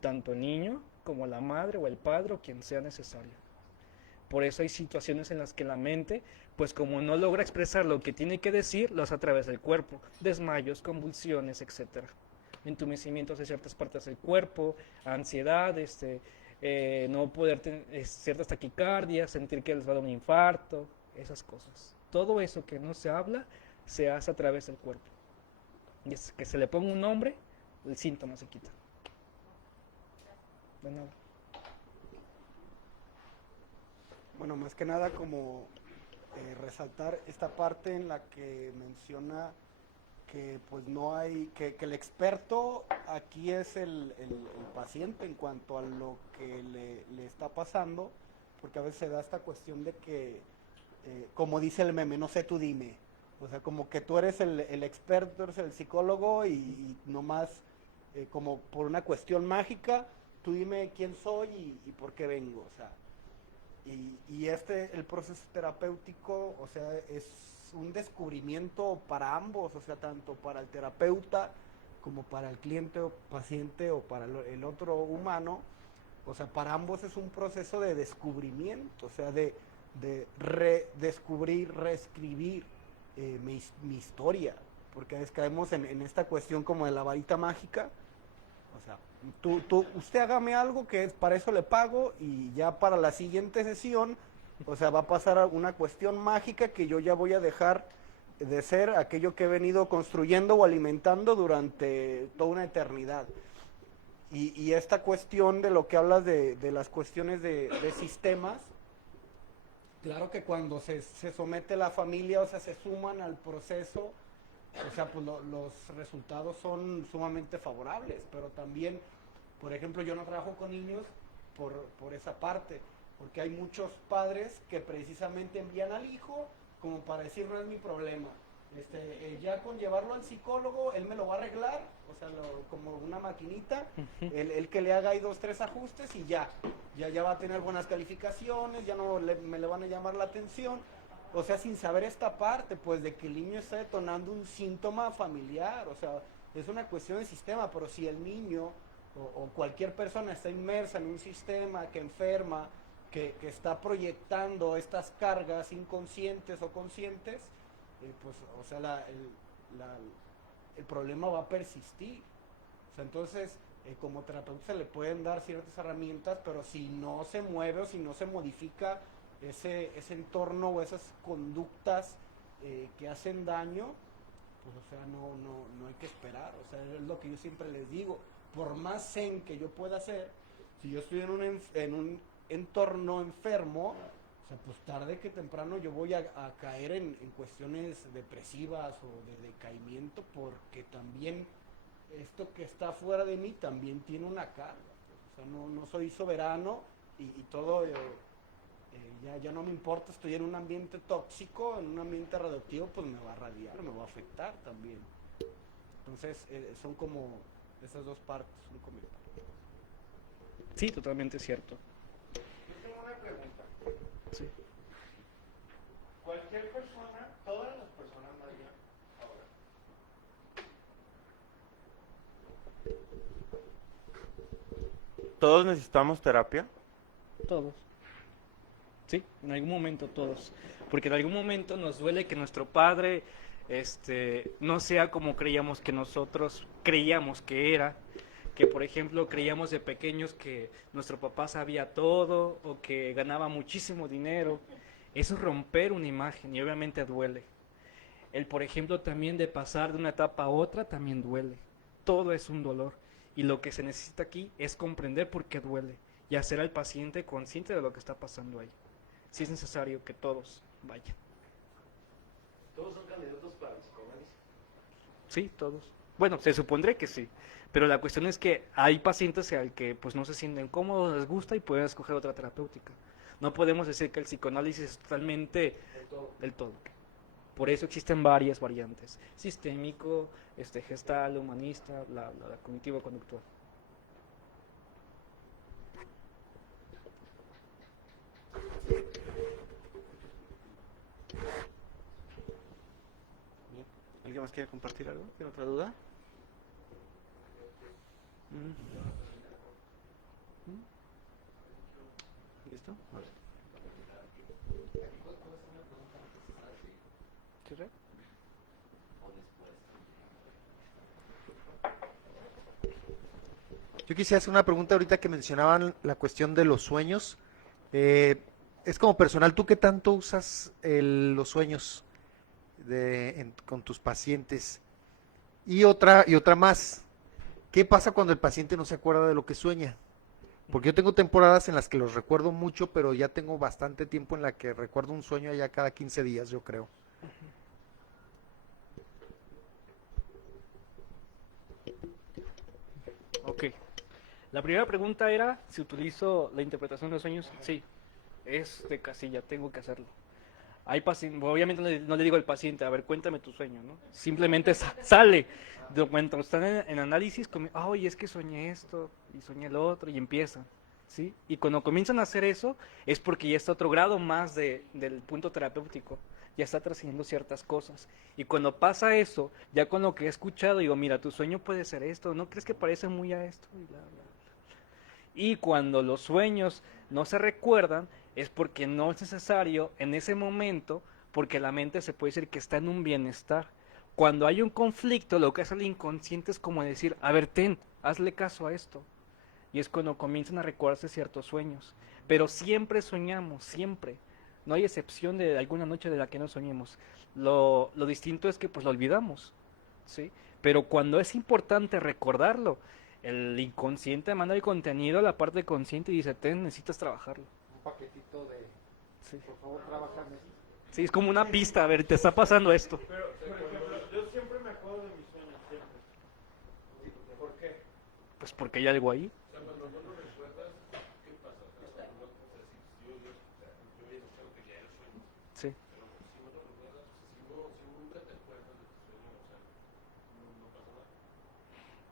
Tanto el niño como la madre o el padre o quien sea necesario. Por eso hay situaciones en las que la mente, pues como no logra expresar lo que tiene que decir, lo hace a través del cuerpo. Desmayos, convulsiones, etc. Entumecimientos de ciertas partes del cuerpo, ansiedad, no poder tener ciertas taquicardias, sentir que les va a dar un infarto, esas cosas. Todo eso que no se habla, se hace a través del cuerpo. Y es que se le ponga un nombre, el síntoma se quita. De nada. Bueno, más que nada como resaltar esta parte en la que menciona que pues no hay, que el experto aquí es el paciente en cuanto a lo que le está pasando, porque a veces se da esta cuestión de que, como dice el meme, no sé, tú dime, o sea, como que tú eres el experto, eres el psicólogo y nomás como por una cuestión mágica, tú dime quién soy y por qué vengo, o sea. Y el proceso terapéutico, o sea, es un descubrimiento para ambos, o sea, tanto para el terapeuta como para el cliente o paciente o para el otro humano. O sea, para ambos es un proceso de descubrimiento, o sea, de redescubrir, reescribir mi historia, porque a veces caemos en esta cuestión como de la varita mágica. O sea, usted hágame algo que para eso le pago y ya para la siguiente sesión, o sea, va a pasar una cuestión mágica que yo ya voy a dejar de ser aquello que he venido construyendo o alimentando durante toda una eternidad. Y esta cuestión de lo que hablas de las cuestiones de sistemas, claro que cuando se somete la familia, o sea, se suman al proceso, o sea, pues los resultados son sumamente favorables, pero también, por ejemplo, yo no trabajo con niños por esa parte, porque hay muchos padres que precisamente envían al hijo como para decir no es mi problema. Ya con llevarlo al psicólogo, él me lo va a arreglar, o sea, como una maquinita, él que le haga ahí 2, 3 ajustes y ya va a tener buenas calificaciones, ya no me le van a llamar la atención, o sea, sin saber esta parte, pues, de que el niño está detonando un síntoma familiar, o sea, es una cuestión de sistema, pero si el niño o cualquier persona está inmersa en un sistema que enferma, que está proyectando estas cargas inconscientes o conscientes, pues, o sea, el problema va a persistir. O sea, entonces, como terapeuta se le pueden dar ciertas herramientas, pero si no se mueve o si no se modifica ese entorno o esas conductas que hacen daño, pues, o sea, no hay que esperar. O sea, es lo que yo siempre les digo. Por más zen que yo pueda hacer, si yo estoy en un entorno enfermo, o sea, pues tarde que temprano yo voy a caer en cuestiones depresivas o de decaimiento, porque también esto que está fuera de mí también tiene una carga. O sea, no soy soberano y todo, ya no me importa, estoy en un ambiente tóxico, en un ambiente radioactivo, pues me va a radiar, me va a afectar también. Entonces, son como esas dos partes, un comentario. Sí, totalmente cierto. Yo tengo una pregunta. Sí. Cualquier persona, todas las personas más bien, ahora. ¿Todos necesitamos terapia? Todos. Sí, en algún momento todos. Porque en algún momento nos duele que nuestro padre no sea como creíamos que nosotros creíamos que era. Que, por ejemplo, creíamos de pequeños que nuestro papá sabía todo o que ganaba muchísimo dinero. Eso es romper una imagen y obviamente duele. Por ejemplo, también de pasar de una etapa a otra también duele. Todo es un dolor. Y lo que se necesita aquí es comprender por qué duele y hacer al paciente consciente de lo que está pasando ahí. Si es necesario que todos vayan. ¿Todos son candidatos para el psicoanálisis? Sí, todos. Bueno, se supondría que sí. Pero la cuestión es que hay pacientes al que pues no se sienten cómodos, les gusta y pueden escoger otra terapéutica. No podemos decir que el psicoanálisis es totalmente del todo. Por eso existen varias variantes. Sistémico, gestal, humanista, la cognitivo-conductual. Bien. ¿Alguien más quiere compartir algo? ¿Tiene otra duda? ¿Listo? Vale. ¿Sí? Yo quisiera hacer una pregunta ahorita que mencionaban la cuestión de los sueños. Es como personal, ¿tú qué tanto usas los sueños con tus pacientes? Y otra más, ¿qué pasa cuando el paciente no se acuerda de lo que sueña? Porque yo tengo temporadas en las que los recuerdo mucho, pero ya tengo bastante tiempo en la que recuerdo un sueño ya cada 15 días, yo creo. Ok. La primera pregunta era si utilizo la interpretación de los sueños. Sí, es de casilla, tengo que hacerlo. Hay obviamente no le digo al paciente, a ver, cuéntame tu sueño, ¿no? Simplemente sale. Cuando están en análisis, oye, es que soñé esto y soñé lo otro y empiezan, ¿sí? Y cuando comienzan a hacer eso es porque ya está otro grado más del punto terapéutico. ya está trascendiendo ciertas cosas. Y cuando pasa eso, ya con lo que he escuchado, digo, mira, tu sueño puede ser esto, ¿no crees que parece muy a esto? Y bla, bla, bla. Y cuando los sueños no se recuerdan, es porque no es necesario en ese momento, porque la mente se puede decir que está en un bienestar. Cuando hay un conflicto, lo que hace el inconsciente es como decir, a ver, hazle caso a esto. Y es cuando comienzan a recordarse ciertos sueños. Pero siempre soñamos, siempre. No hay excepción de alguna noche de la que no soñemos. Lo distinto es que pues lo olvidamos, ¿sí? Pero cuando es importante recordarlo, el inconsciente manda el contenido a la parte consciente y dice, necesitas trabajarlo. Un paquetito de, Sí. por favor, trabaja en eso. Sí, es como una pista, a ver, te está pasando esto. Pero, por ejemplo, yo siempre me acuerdo de mis sueños, siempre. ¿Por qué? Pues porque hay algo ahí. Sí.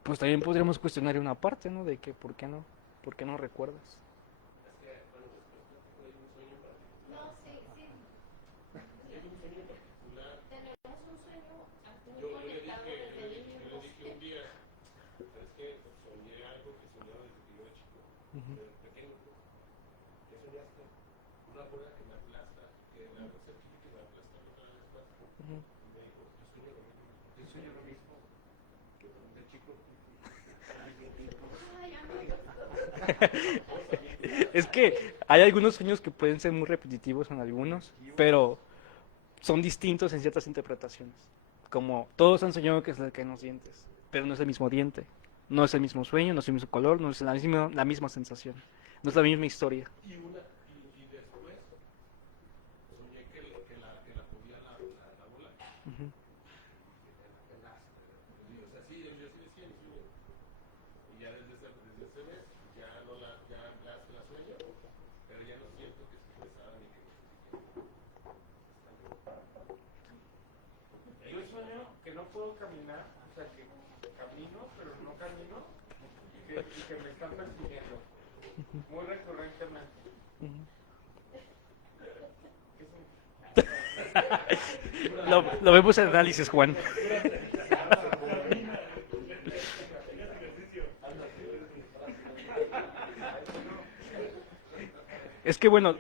Pues también podríamos cuestionar una parte, ¿no? De que ¿por qué no recuerdas? No, sí, sí. Tenemos un sueño muy conectado desde niños. Es que hay algunos sueños que pueden ser muy repetitivos en algunos, pero son distintos en ciertas interpretaciones. Como todos han soñado que es el que en los dientes, pero no es el mismo diente, no es el mismo sueño, no es el mismo color, no es la misma sensación, no es la misma historia. Ujú. Yo sueño que no puedo caminar, o sea, que camino, pero no camino, y que me están persiguiendo, muy recurrentemente. Lo vemos en análisis, Juan. Es que bueno,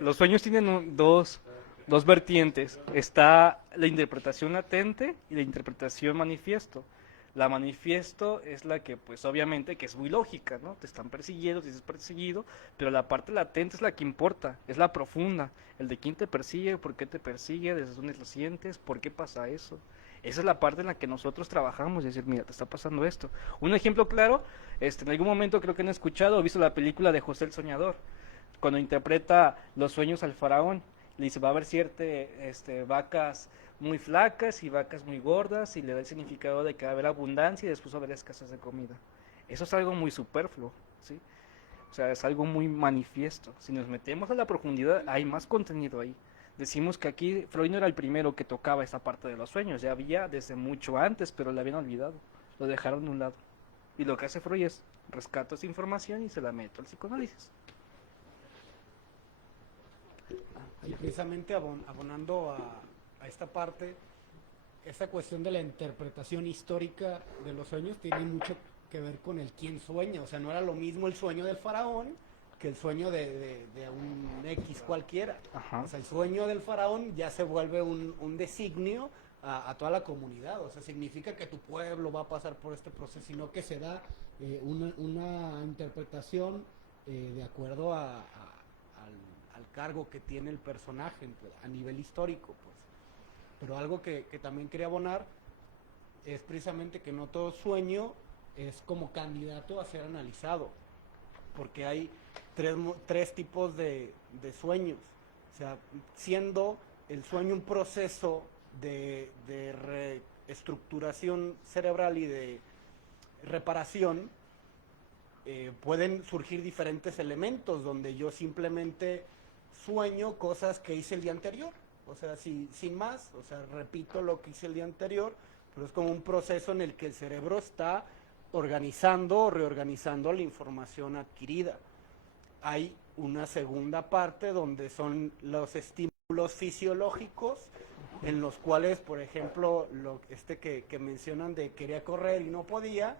los sueños tienen dos vertientes. Está la interpretación latente y la interpretación manifiesto. La manifiesto es la que, pues obviamente, que es muy lógica, ¿no? Te están persiguiendo, te estás perseguido, pero la parte latente es la que importa, es la profunda. El de quién te persigue, por qué te persigue, desde dónde lo sientes, por qué pasa eso. Esa es la parte en la que nosotros trabajamos, y decir, mira, te está pasando esto. Un ejemplo claro, en algún momento creo que han escuchado o visto la película de José el Soñador, cuando interpreta los sueños al faraón. Le dice, va a haber vacas muy flacas y vacas muy gordas, y le da el significado de que va a haber abundancia y después va a haber escasez de comida. Eso es algo muy superfluo, ¿sí? O sea, es algo muy manifiesto. Si nos metemos a la profundidad, hay más contenido ahí. Decimos que aquí Freud no era el primero que tocaba esa parte de los sueños, ya había desde mucho antes, pero lo habían olvidado, lo dejaron de un lado. Y lo que hace Freud es, rescato esa información y se la meto al psicoanálisis. Y precisamente abonando a esta parte, esta cuestión de la interpretación histórica de los sueños tiene mucho que ver con el quién sueña. O sea, no era lo mismo el sueño del faraón que el sueño de un X cualquiera. Ajá. O sea, el sueño del faraón ya se vuelve un designio a toda la comunidad. O sea, significa que tu pueblo va a pasar por este proceso, sino que se da una interpretación de acuerdo al cargo que tiene el personaje a nivel histórico, pues. Pero algo que también quería abonar es precisamente que no todo sueño es como candidato a ser analizado, porque hay tres tipos de sueños. O sea, siendo el sueño un proceso de reestructuración cerebral y de reparación, pueden surgir diferentes elementos donde yo simplemente sueño cosas que hice el día anterior, o sea, sin más, o sea, repito lo que hice el día anterior, pero es como un proceso en el que el cerebro está organizando o reorganizando la información adquirida. Hay una segunda parte donde son los estímulos estímulos fisiológicos en los cuales, por ejemplo, que mencionan de quería correr y no podía,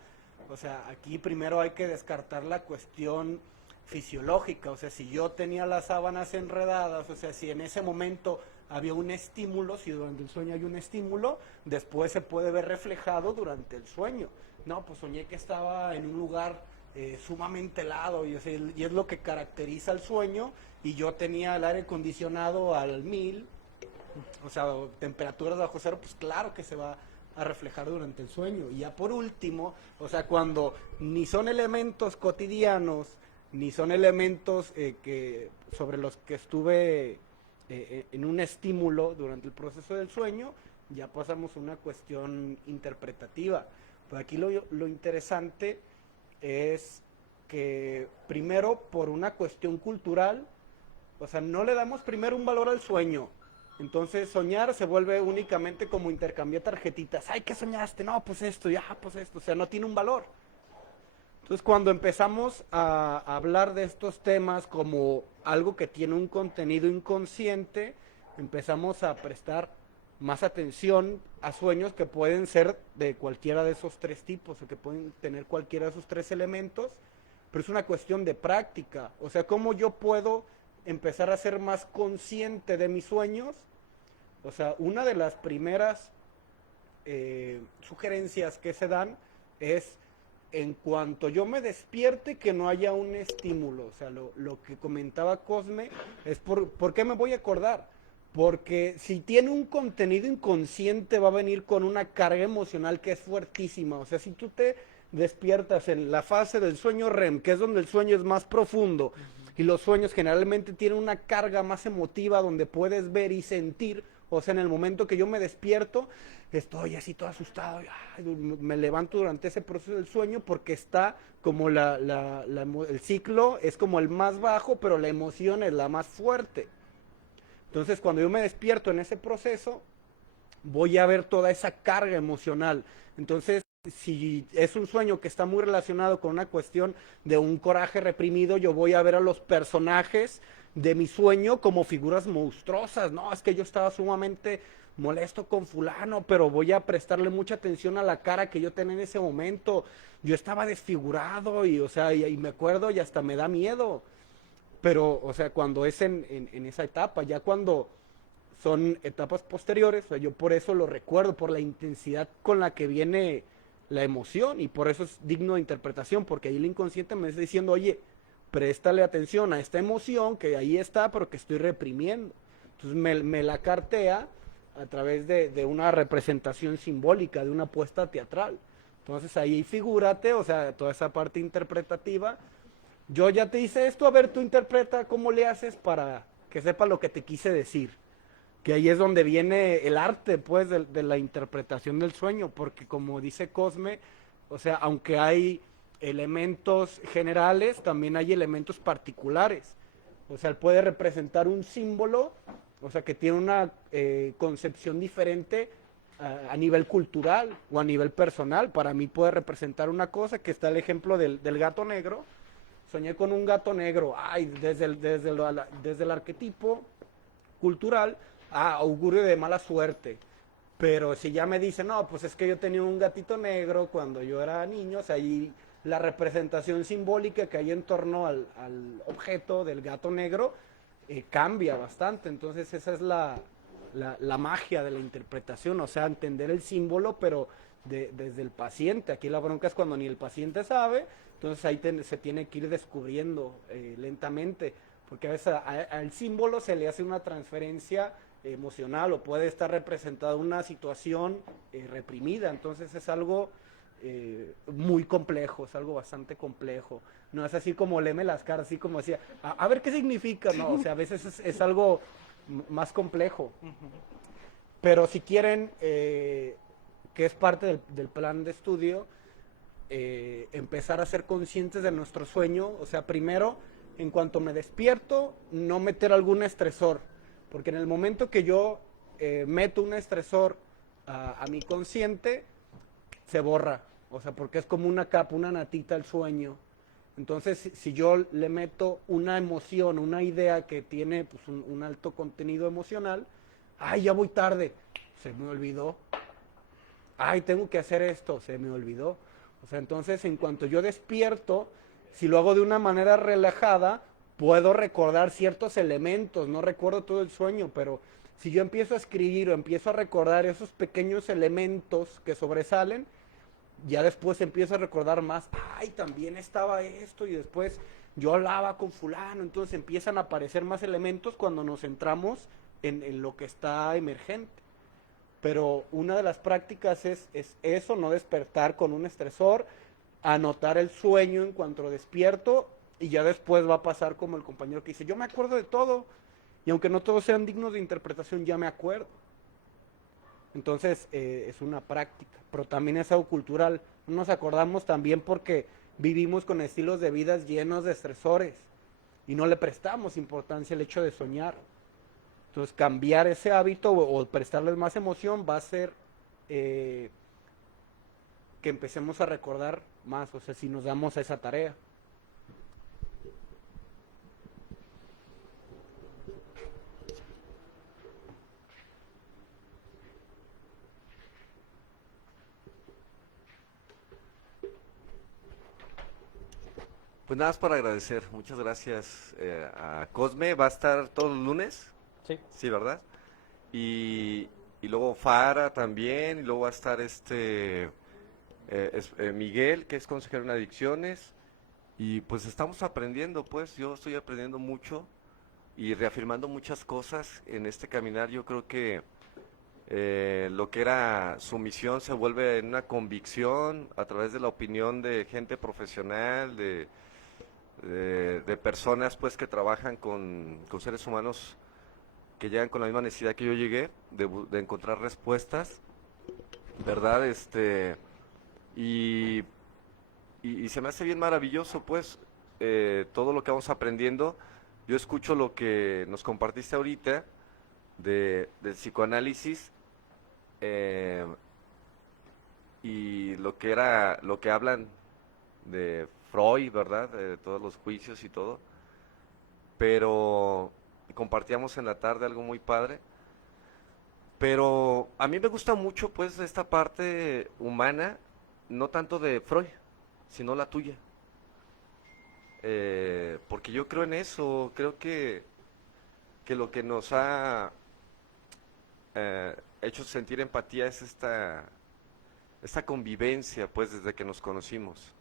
o sea, aquí primero hay que descartar la cuestión fisiológica, o sea, si yo tenía las sábanas enredadas, o sea, si en ese momento había un estímulo, si durante el sueño hay un estímulo, después se puede ver reflejado durante el sueño. No, pues soñé que estaba en un lugar sumamente helado y es lo que caracteriza el sueño, y yo tenía el aire acondicionado al 1000, o sea, temperaturas bajo cero, pues claro que se va a reflejar durante el sueño. Y ya por último, o sea, cuando ni son elementos cotidianos, ni son elementos sobre los que estuve en un estímulo durante el proceso del sueño, ya pasamos a una cuestión interpretativa. Pues aquí lo interesante es que primero, por una cuestión cultural, o sea, no le damos primero un valor al sueño. Entonces soñar se vuelve únicamente como intercambiar tarjetitas. Ay, ¿qué soñaste? No, pues esto, ya, pues esto. O sea, no tiene un valor. Entonces cuando empezamos a hablar de estos temas como algo que tiene un contenido inconsciente, empezamos a prestar más atención a sueños que pueden ser de cualquiera de esos tres tipos, o que pueden tener cualquiera de esos tres elementos, pero es una cuestión de práctica. O sea, ¿cómo yo puedo empezar a ser más consciente de mis sueños? O sea, una de las primeras sugerencias que se dan es, en cuanto yo me despierte, que no haya un estímulo. O sea, lo que comentaba Cosme es ¿por qué me voy a acordar? Porque si tiene un contenido inconsciente, va a venir con una carga emocional que es fuertísima. O sea, si tú te despiertas en la fase del sueño REM, que es donde el sueño es más profundo, y los sueños generalmente tienen una carga más emotiva donde puedes ver y sentir. O sea, en el momento que yo me despierto, estoy así todo asustado, me levanto durante ese proceso del sueño, porque está como el ciclo es como el más bajo, pero la emoción es la más fuerte. Entonces, cuando yo me despierto en ese proceso, voy a ver toda esa carga emocional. Entonces, si es un sueño que está muy relacionado con una cuestión de un coraje reprimido, yo voy a ver a los personajes de mi sueño como figuras monstruosas. No, es que yo estaba sumamente molesto con fulano, pero voy a prestarle mucha atención a la cara que yo tenía en ese momento. Yo estaba desfigurado y, o sea, y me acuerdo y hasta me da miedo. Pero, o sea, cuando es en esa etapa, ya cuando son etapas posteriores, o sea, yo por eso lo recuerdo, por la intensidad con la que viene la emoción, y por eso es digno de interpretación, porque ahí el inconsciente me está diciendo, oye, préstale atención a esta emoción que ahí está, pero que estoy reprimiendo. Entonces me la cartea a través de una representación simbólica, de una puesta teatral. Entonces ahí figúrate, o sea, toda esa parte interpretativa. Yo ya te hice esto, a ver, tú interpreta cómo le haces para que sepa lo que te quise decir. Que ahí es donde viene el arte, pues, de la interpretación del sueño, porque como dice Cosme, o sea, aunque hay elementos generales, también hay elementos particulares. O sea, él puede representar un símbolo, o sea, que tiene una concepción diferente a nivel cultural o a nivel personal. Para mí puede representar una cosa, que está el ejemplo del gato negro. Soñé con un gato negro, ay, desde el arquetipo cultural, augurio de mala suerte. Pero si ya me dicen, no, pues es que yo tenía un gatito negro cuando yo era niño, o sea, ahí la representación simbólica que hay en torno al objeto del gato negro cambia bastante. Entonces esa es la magia de la interpretación, o sea, entender el símbolo, pero desde el paciente. Aquí la bronca es cuando ni el paciente sabe, entonces ahí se tiene que ir descubriendo lentamente, porque a veces al símbolo se le hace una transferencia emocional, o puede estar representada una situación reprimida. Entonces es algo muy complejo, es algo bastante complejo. No es así como léeme las caras, así como decía, a ver qué significa, no, o sea, a veces es algo más complejo. Pero si quieren, que es parte del plan de estudio, empezar a ser conscientes de nuestro sueño. O sea, primero, en cuanto me despierto, no meter algún estresor, porque en el momento que yo meto un estresor a mi consciente, se borra. O sea, porque es como una capa, una natita al sueño. Entonces, si yo le meto una emoción, una idea que tiene pues, un alto contenido emocional, ay, ya voy tarde, se me olvidó. Ay, tengo que hacer esto, se me olvidó. O sea, entonces, en cuanto yo despierto, si lo hago de una manera relajada, puedo recordar ciertos elementos, no recuerdo todo el sueño, pero si yo empiezo a escribir o empiezo a recordar esos pequeños elementos que sobresalen, ya después empiezo a recordar más, ay, también estaba esto, y después yo hablaba con fulano, entonces empiezan a aparecer más elementos cuando nos centramos en lo que está emergente. Pero una de las prácticas es eso, no despertar con un estresor, anotar el sueño en cuanto despierto, y ya después va a pasar como el compañero que dice, yo me acuerdo de todo, y aunque no todos sean dignos de interpretación, ya me acuerdo. Entonces es una práctica, pero también es algo cultural. No nos acordamos también porque vivimos con estilos de vida llenos de estresores y no le prestamos importancia al hecho de soñar. Entonces cambiar ese hábito o prestarles más emoción va a hacer que empecemos a recordar más, o sea, si nos damos a esa tarea. Pues nada más para agradecer, muchas gracias a Cosme, va a estar todos los lunes, Sí. sí, ¿verdad? Y luego Fara también, y luego va a estar Miguel, que es consejero en adicciones, y pues estamos aprendiendo, pues yo estoy aprendiendo mucho y reafirmando muchas cosas en este caminar. Yo creo que lo que era su misión se vuelve en una convicción a través de la opinión de gente profesional, de personas pues que trabajan con seres humanos que llegan con la misma necesidad que yo llegué, de encontrar respuestas, ¿verdad? Y se me hace bien maravilloso pues todo lo que vamos aprendiendo. Yo escucho lo que nos compartiste ahorita del psicoanálisis y lo que hablan de Freud, ¿verdad? De todos los juicios y todo. Pero compartíamos en la tarde algo muy padre. Pero a mí me gusta mucho pues esta parte humana, no tanto de Freud, sino la tuya. Porque yo creo en eso, creo que lo que nos ha hecho sentir empatía es esta convivencia pues desde que nos conocimos,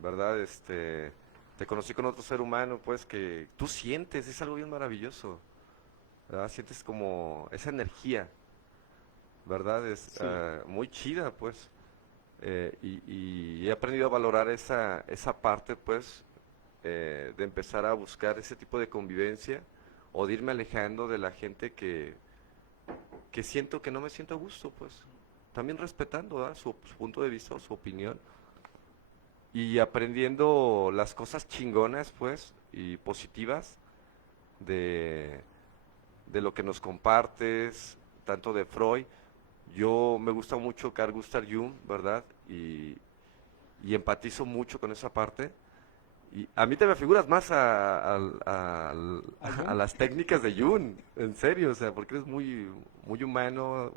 ¿verdad? Te conocí con otro ser humano pues que tú sientes, es algo bien maravilloso, ¿verdad? Sientes como esa energía, ¿verdad? Es Sí. muy chida pues. Y he aprendido a valorar esa parte pues de empezar a buscar ese tipo de convivencia o de irme alejando de la gente que siento que no me siento a gusto pues, también respetando, ¿verdad? Su punto de vista o su opinión y aprendiendo las cosas chingonas pues y positivas de lo que nos compartes, tanto de Freud. Yo me gusta mucho Carl Gustav Jung, ¿verdad? Y empatizo mucho con esa parte. Y a mí te me figuras más a las técnicas de Jung, en serio, o sea, porque eres muy, muy humano,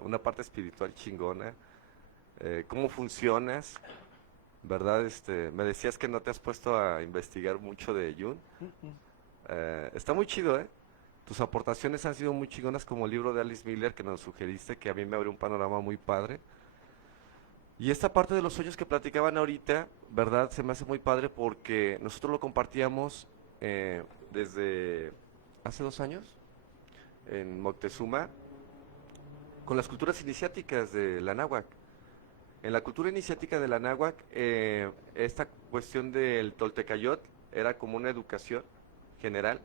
una parte espiritual chingona. ¿Cómo funcionas? ¿Verdad? Me decías que no te has puesto a investigar mucho de Jung. Está muy chido, ¿eh? Tus aportaciones han sido muy chingonas, como el libro de Alice Miller que nos sugeriste, que a mí me abrió un panorama muy padre. Y esta parte de los sueños que platicaban ahorita, ¿verdad? Se me hace muy padre porque nosotros lo compartíamos desde hace 2 años en Moctezuma con las culturas iniciáticas de la náhuatl. En la cultura iniciática de la náhuatl, esta cuestión del toltecayot era como una educación general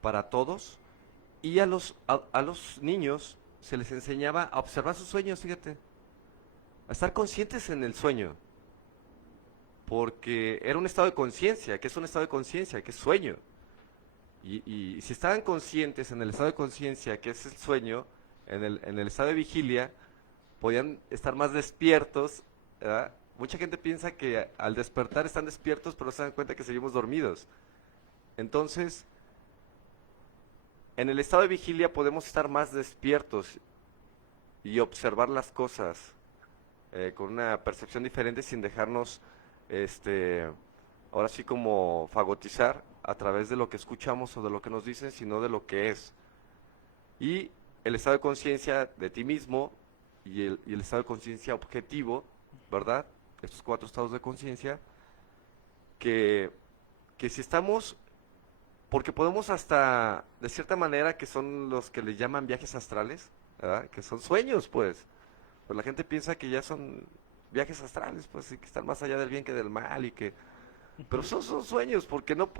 para todos, y a los niños se les enseñaba a observar sus sueños, fíjate, a estar conscientes en el sueño, porque era un estado de conciencia. ¿Qué es un estado de conciencia? ¿Qué es sueño? Y si estaban conscientes en el estado de conciencia, que es el sueño, en el estado de vigilia, podían estar más despiertos, ¿verdad? Mucha gente piensa que al despertar están despiertos, pero no se dan cuenta que seguimos dormidos. Entonces, en el estado de vigilia podemos estar más despiertos y observar las cosas con una percepción diferente sin dejarnos, ahora sí como fagotizar a través de lo que escuchamos o de lo que nos dicen, sino de lo que es. Y el estado de conciencia de ti mismo y el estado de conciencia objetivo, ¿verdad? Estos 4 estados de conciencia, que si estamos, porque podemos hasta, de cierta manera, que son los que le llaman viajes astrales, ¿verdad? Que son sueños, pues la gente piensa que ya son viajes astrales, pues, y que están más allá del bien que del mal, y que, pero son sueños, porque no,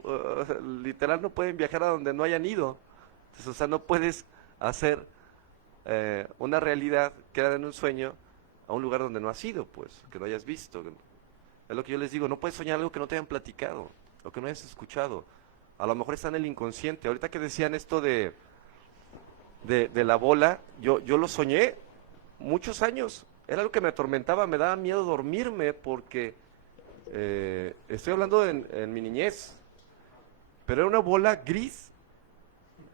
literal no pueden viajar a donde no hayan ido. Entonces, o sea, no puedes hacer una realidad que era en un sueño a un lugar donde no has ido, pues, que no hayas visto. Es lo que yo les digo, no puedes soñar algo que no te hayan platicado, o que no hayas escuchado. A lo mejor está en el inconsciente. Ahorita que decían esto de la bola, yo lo soñé muchos años. Era algo que me atormentaba, me daba miedo dormirme, porque estoy hablando en mi niñez, pero era una bola gris,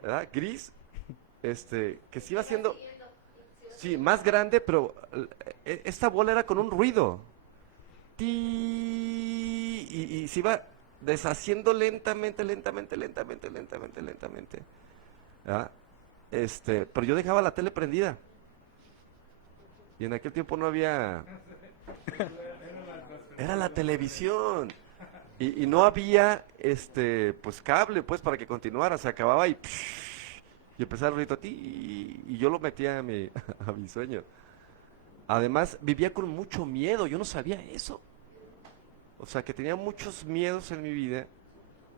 ¿verdad? Gris, que se iba haciendo, sí, más grande, pero esta bola era con un ruido, y se iba deshaciendo lentamente, ¿verdad? Pero yo dejaba la tele prendida, y en aquel tiempo no había, era la televisión, y no había, pues cable, pues, para que continuara, se acababa y empezaba el ruido a ti, y yo lo metía a mi sueño. Además, vivía con mucho miedo, yo no sabía eso. O sea, que tenía muchos miedos en mi vida,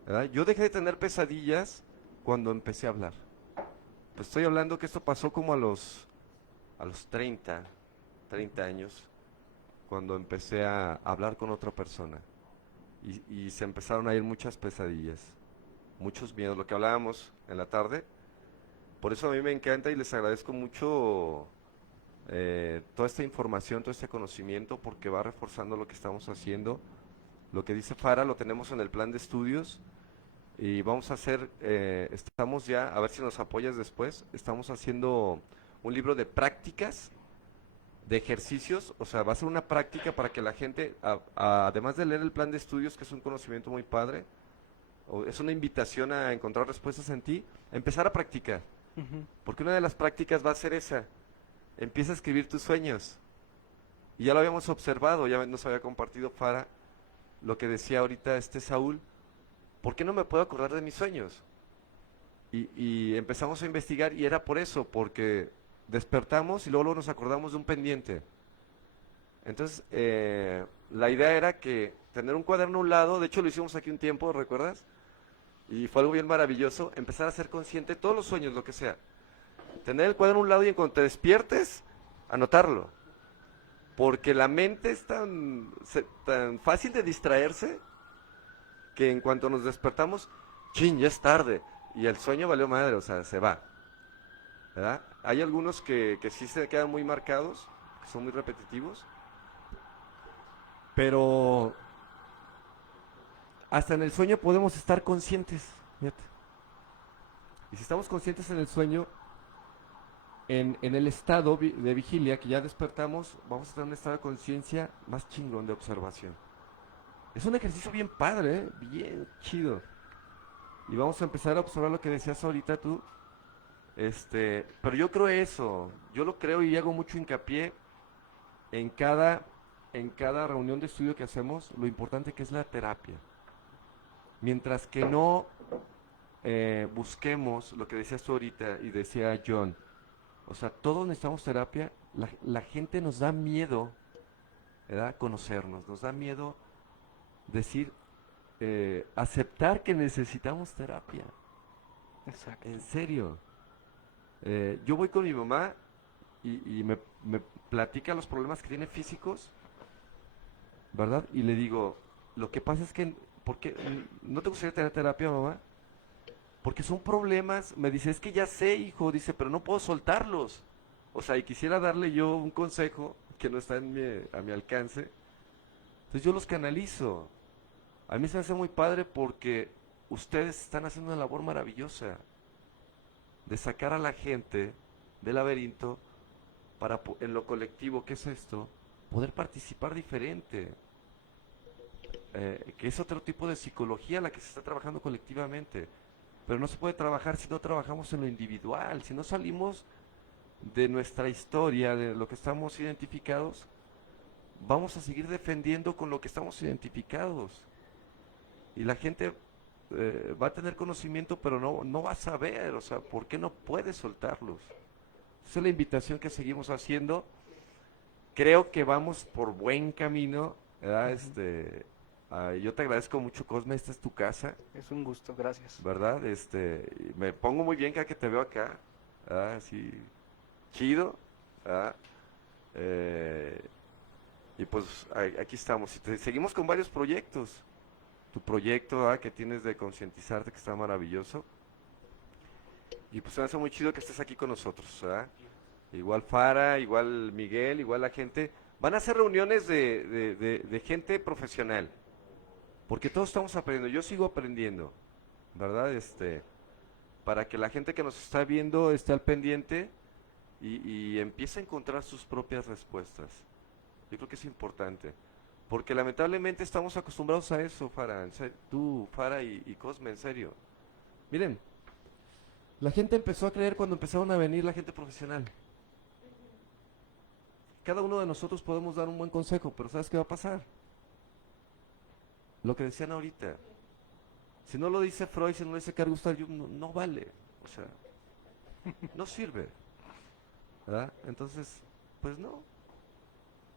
¿verdad? Yo dejé de tener pesadillas cuando empecé a hablar. Pues estoy hablando que esto pasó como a los 30 años, cuando empecé a hablar con otra persona. Y se empezaron a ir muchas pesadillas, muchos miedos, lo que hablábamos en la tarde. Por eso a mí me encanta y les agradezco mucho toda esta información, todo este conocimiento, porque va reforzando lo que estamos haciendo. Lo que dice Fara lo tenemos en el plan de estudios, y vamos a hacer, estamos ya, a ver si nos apoyas después, estamos haciendo un libro de prácticas, de ejercicios. O sea, va a ser una práctica para que la gente, además de leer el plan de estudios, que es un conocimiento muy padre, es una invitación a encontrar respuestas en ti, empezar a practicar. Porque una de las prácticas va a ser esa: empieza a escribir tus sueños. Y ya lo habíamos observado, ya nos había compartido Fara lo que decía ahorita Saúl: ¿por qué no me puedo acordar de mis sueños? Y empezamos a investigar, y era por eso, porque despertamos y luego nos acordamos de un pendiente. Entonces, la idea era que tener un cuaderno a un lado, de hecho lo hicimos aquí un tiempo, ¿recuerdas? Y fue algo bien maravilloso, empezar a ser consciente de todos los sueños, lo que sea. Tener el cuaderno a un lado y en cuanto te despiertes, anotarlo. Porque la mente es tan fácil de distraerse, que en cuanto nos despertamos, ¡chin!, ya es tarde, y el sueño valió madre, o sea, se va, ¿verdad? Hay algunos que sí se quedan muy marcados, que son muy repetitivos, pero hasta en el sueño podemos estar conscientes, fíjate. Y si estamos conscientes en el sueño, en el estado de vigilia, que ya despertamos, vamos a tener un estado de conciencia más chingón, de observación. Es un ejercicio bien padre, bien chido. Y vamos a empezar a observar lo que decías ahorita tú. Pero yo creo eso, yo lo creo, y hago mucho hincapié en cada reunión de estudio que hacemos, lo importante que es la terapia. Mientras que no busquemos lo que decías tú ahorita y decía John, o sea, todos necesitamos terapia. La gente nos da miedo, ¿verdad?, conocernos, nos da miedo decir, aceptar que necesitamos terapia. Exacto. En serio. Yo voy con mi mamá y me platica los problemas que tiene físicos, ¿verdad? Y le digo, lo que pasa es que, ¿por qué no te gustaría tener terapia, mamá? Porque son problemas. Me dice, es que ya sé, hijo, dice, pero no puedo soltarlos. O sea, y quisiera darle yo un consejo que no está a mi alcance, Entonces yo los canalizo. A mí se me hace muy padre porque ustedes están haciendo una labor maravillosa de sacar a la gente del laberinto para en lo colectivo, ¿qué es esto? Poder participar diferente. Que es otro tipo de psicología la que se está trabajando colectivamente. Pero no se puede trabajar si no trabajamos en lo individual, si no salimos de nuestra historia, de lo que estamos identificados, vamos a seguir defendiendo con lo que estamos identificados. Y la gente va a tener conocimiento, pero no va a saber, o sea, ¿por qué no puede soltarlos? Esa es la invitación que seguimos haciendo. Creo que vamos por buen camino, ¿verdad? Yo te agradezco mucho, Cosme, esta es tu casa, Es un gusto, gracias. ¿verdad? Me pongo muy bien cada que te veo acá, ¿verdad? Así, chido, ¿verdad? Y pues aquí estamos. Seguimos con varios proyectos. Tu proyecto, ¿verdad?, que tienes de concientizarte, que está maravilloso. Y pues se me hace muy chido que estés aquí con nosotros, ¿verdad? Igual Fara, igual Miguel, igual la gente. Van a hacer reuniones de gente profesional. Porque todos estamos aprendiendo. Yo sigo aprendiendo, ¿verdad? Para que la gente que nos está viendo esté al pendiente y empiece a encontrar sus propias respuestas. Yo creo que es importante. Porque lamentablemente estamos acostumbrados a eso, Fara. Tú, Fara y Cosme, en serio. Miren, la gente empezó a creer cuando empezaron a venir la gente profesional. Cada uno de nosotros podemos dar un buen consejo, pero ¿sabes qué va a pasar? Lo que decían ahorita. Si no lo dice Freud, si no lo dice Carl Gustav Jung, no vale. O sea, no sirve. ¿Verdad? Entonces, pues no.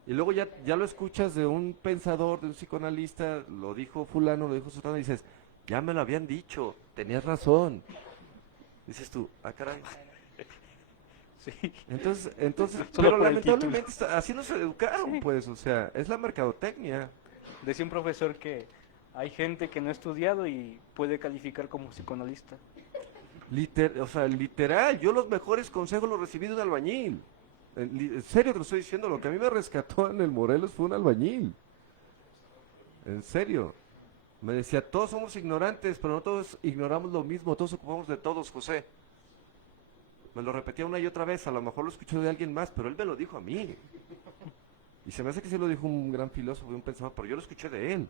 Y luego ya lo escuchas de un pensador, de un psicoanalista, lo dijo fulano, lo dijo sutano, y dices, ya me lo habían dicho, tenías razón. Dices tú, ah, caray. Sí. Entonces, Solo pero por el lamentablemente así nos educaron, pues, o sea, es la mercadotecnia. Decía un profesor que hay gente que no ha estudiado y puede calificar como psicoanalista. O sea, literal, yo los mejores consejos los recibí de un albañil. En serio te lo estoy diciendo, lo que a mí me rescató en el Morelos fue un albañil. En serio. Me decía, todos somos ignorantes, pero no todos ignoramos lo mismo, todos ocupamos de todos, José. Me lo repetía una y otra vez, a lo mejor lo escuchó de alguien más, pero él me lo dijo a mí. Y se me hace que sí lo dijo un gran filósofo y un pensador, pero yo lo escuché de él.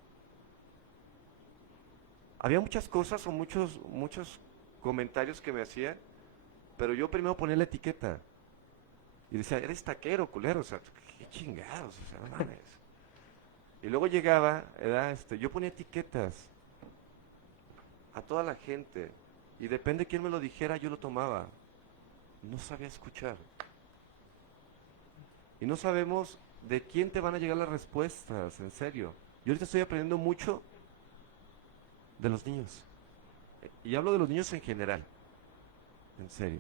Había muchas cosas o muchos comentarios que me hacía, pero yo primero ponía la etiqueta. Y decía, eres taquero, culero, o sea, qué chingados, o sea, no mames. Y luego llegaba, yo ponía etiquetas a toda la gente, y depende de quién me lo dijera, yo lo tomaba. No sabía escuchar. Y no sabemos de quién te van a llegar las respuestas, en serio. Yo ahorita estoy aprendiendo mucho de los niños. Y hablo de los niños en general, en serio.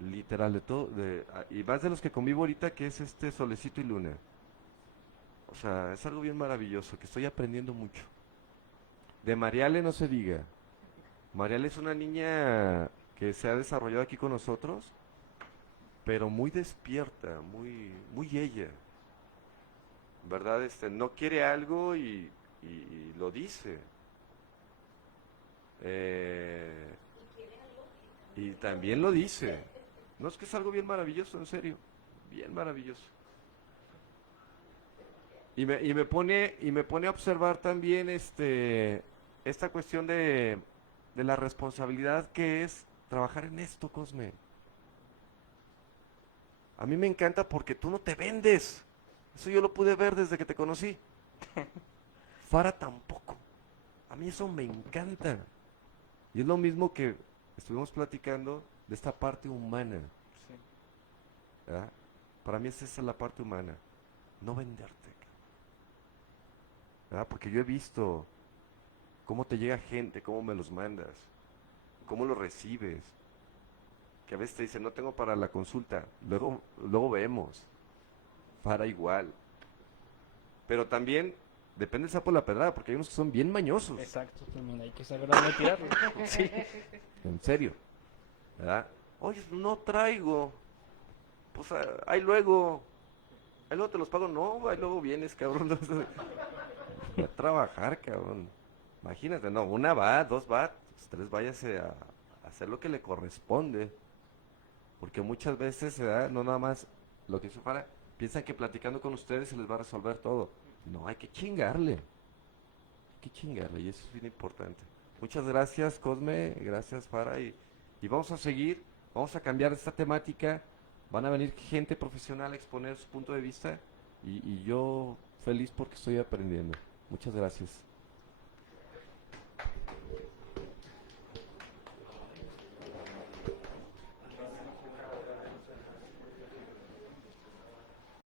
Literal, de todo, y más de los que convivo ahorita, que es Solecito y Luna. O sea, es algo bien maravilloso, que estoy aprendiendo mucho. De Mariale no se diga. Mariale es una niña que se ha desarrollado aquí con nosotros, pero muy despierta, muy ella. ¿Verdad? No quiere algo y lo dice. Y también lo dice. No, es que es algo bien maravilloso, en serio, bien maravilloso. Y me pone a observar también esta cuestión de la responsabilidad que es trabajar en esto, Cosme. A mí me encanta porque tú no te vendes. Eso yo lo pude ver desde que te conocí. Fara tampoco. A mí eso me encanta. Y es lo mismo que estuvimos platicando de esta parte humana. Sí. ¿Verdad? Para mí esa es la parte humana. No venderte. ¿Verdad? Porque yo he visto cómo te llega gente, cómo me los mandas, cómo los recibes. Que a veces te dicen, no tengo para la consulta. Luego vemos. Para igual. Pero también depende del sapo de la pedrada, porque hay unos que son bien mañosos. Exacto, también hay que saber dónde tirarlo. Sí. En serio. ¿Verdad? Oye, no traigo. Pues ahí luego. ahí luego te los pago. No, ahí luego vienes, cabrón. Voy a trabajar, cabrón. Imagínate, no, 1 bat, 2 bat, pues 3 váyase a hacer lo que le corresponde. Porque muchas veces se da, no nada más lo que hizo Fara, piensan que platicando con ustedes se les va a resolver todo. No, hay que chingarle. Hay que chingarle, y eso es bien importante. Muchas gracias, Cosme, gracias, Fara, y vamos a seguir, vamos a cambiar esta temática. Van a venir gente profesional a exponer su punto de vista, y yo feliz porque estoy aprendiendo. Muchas gracias.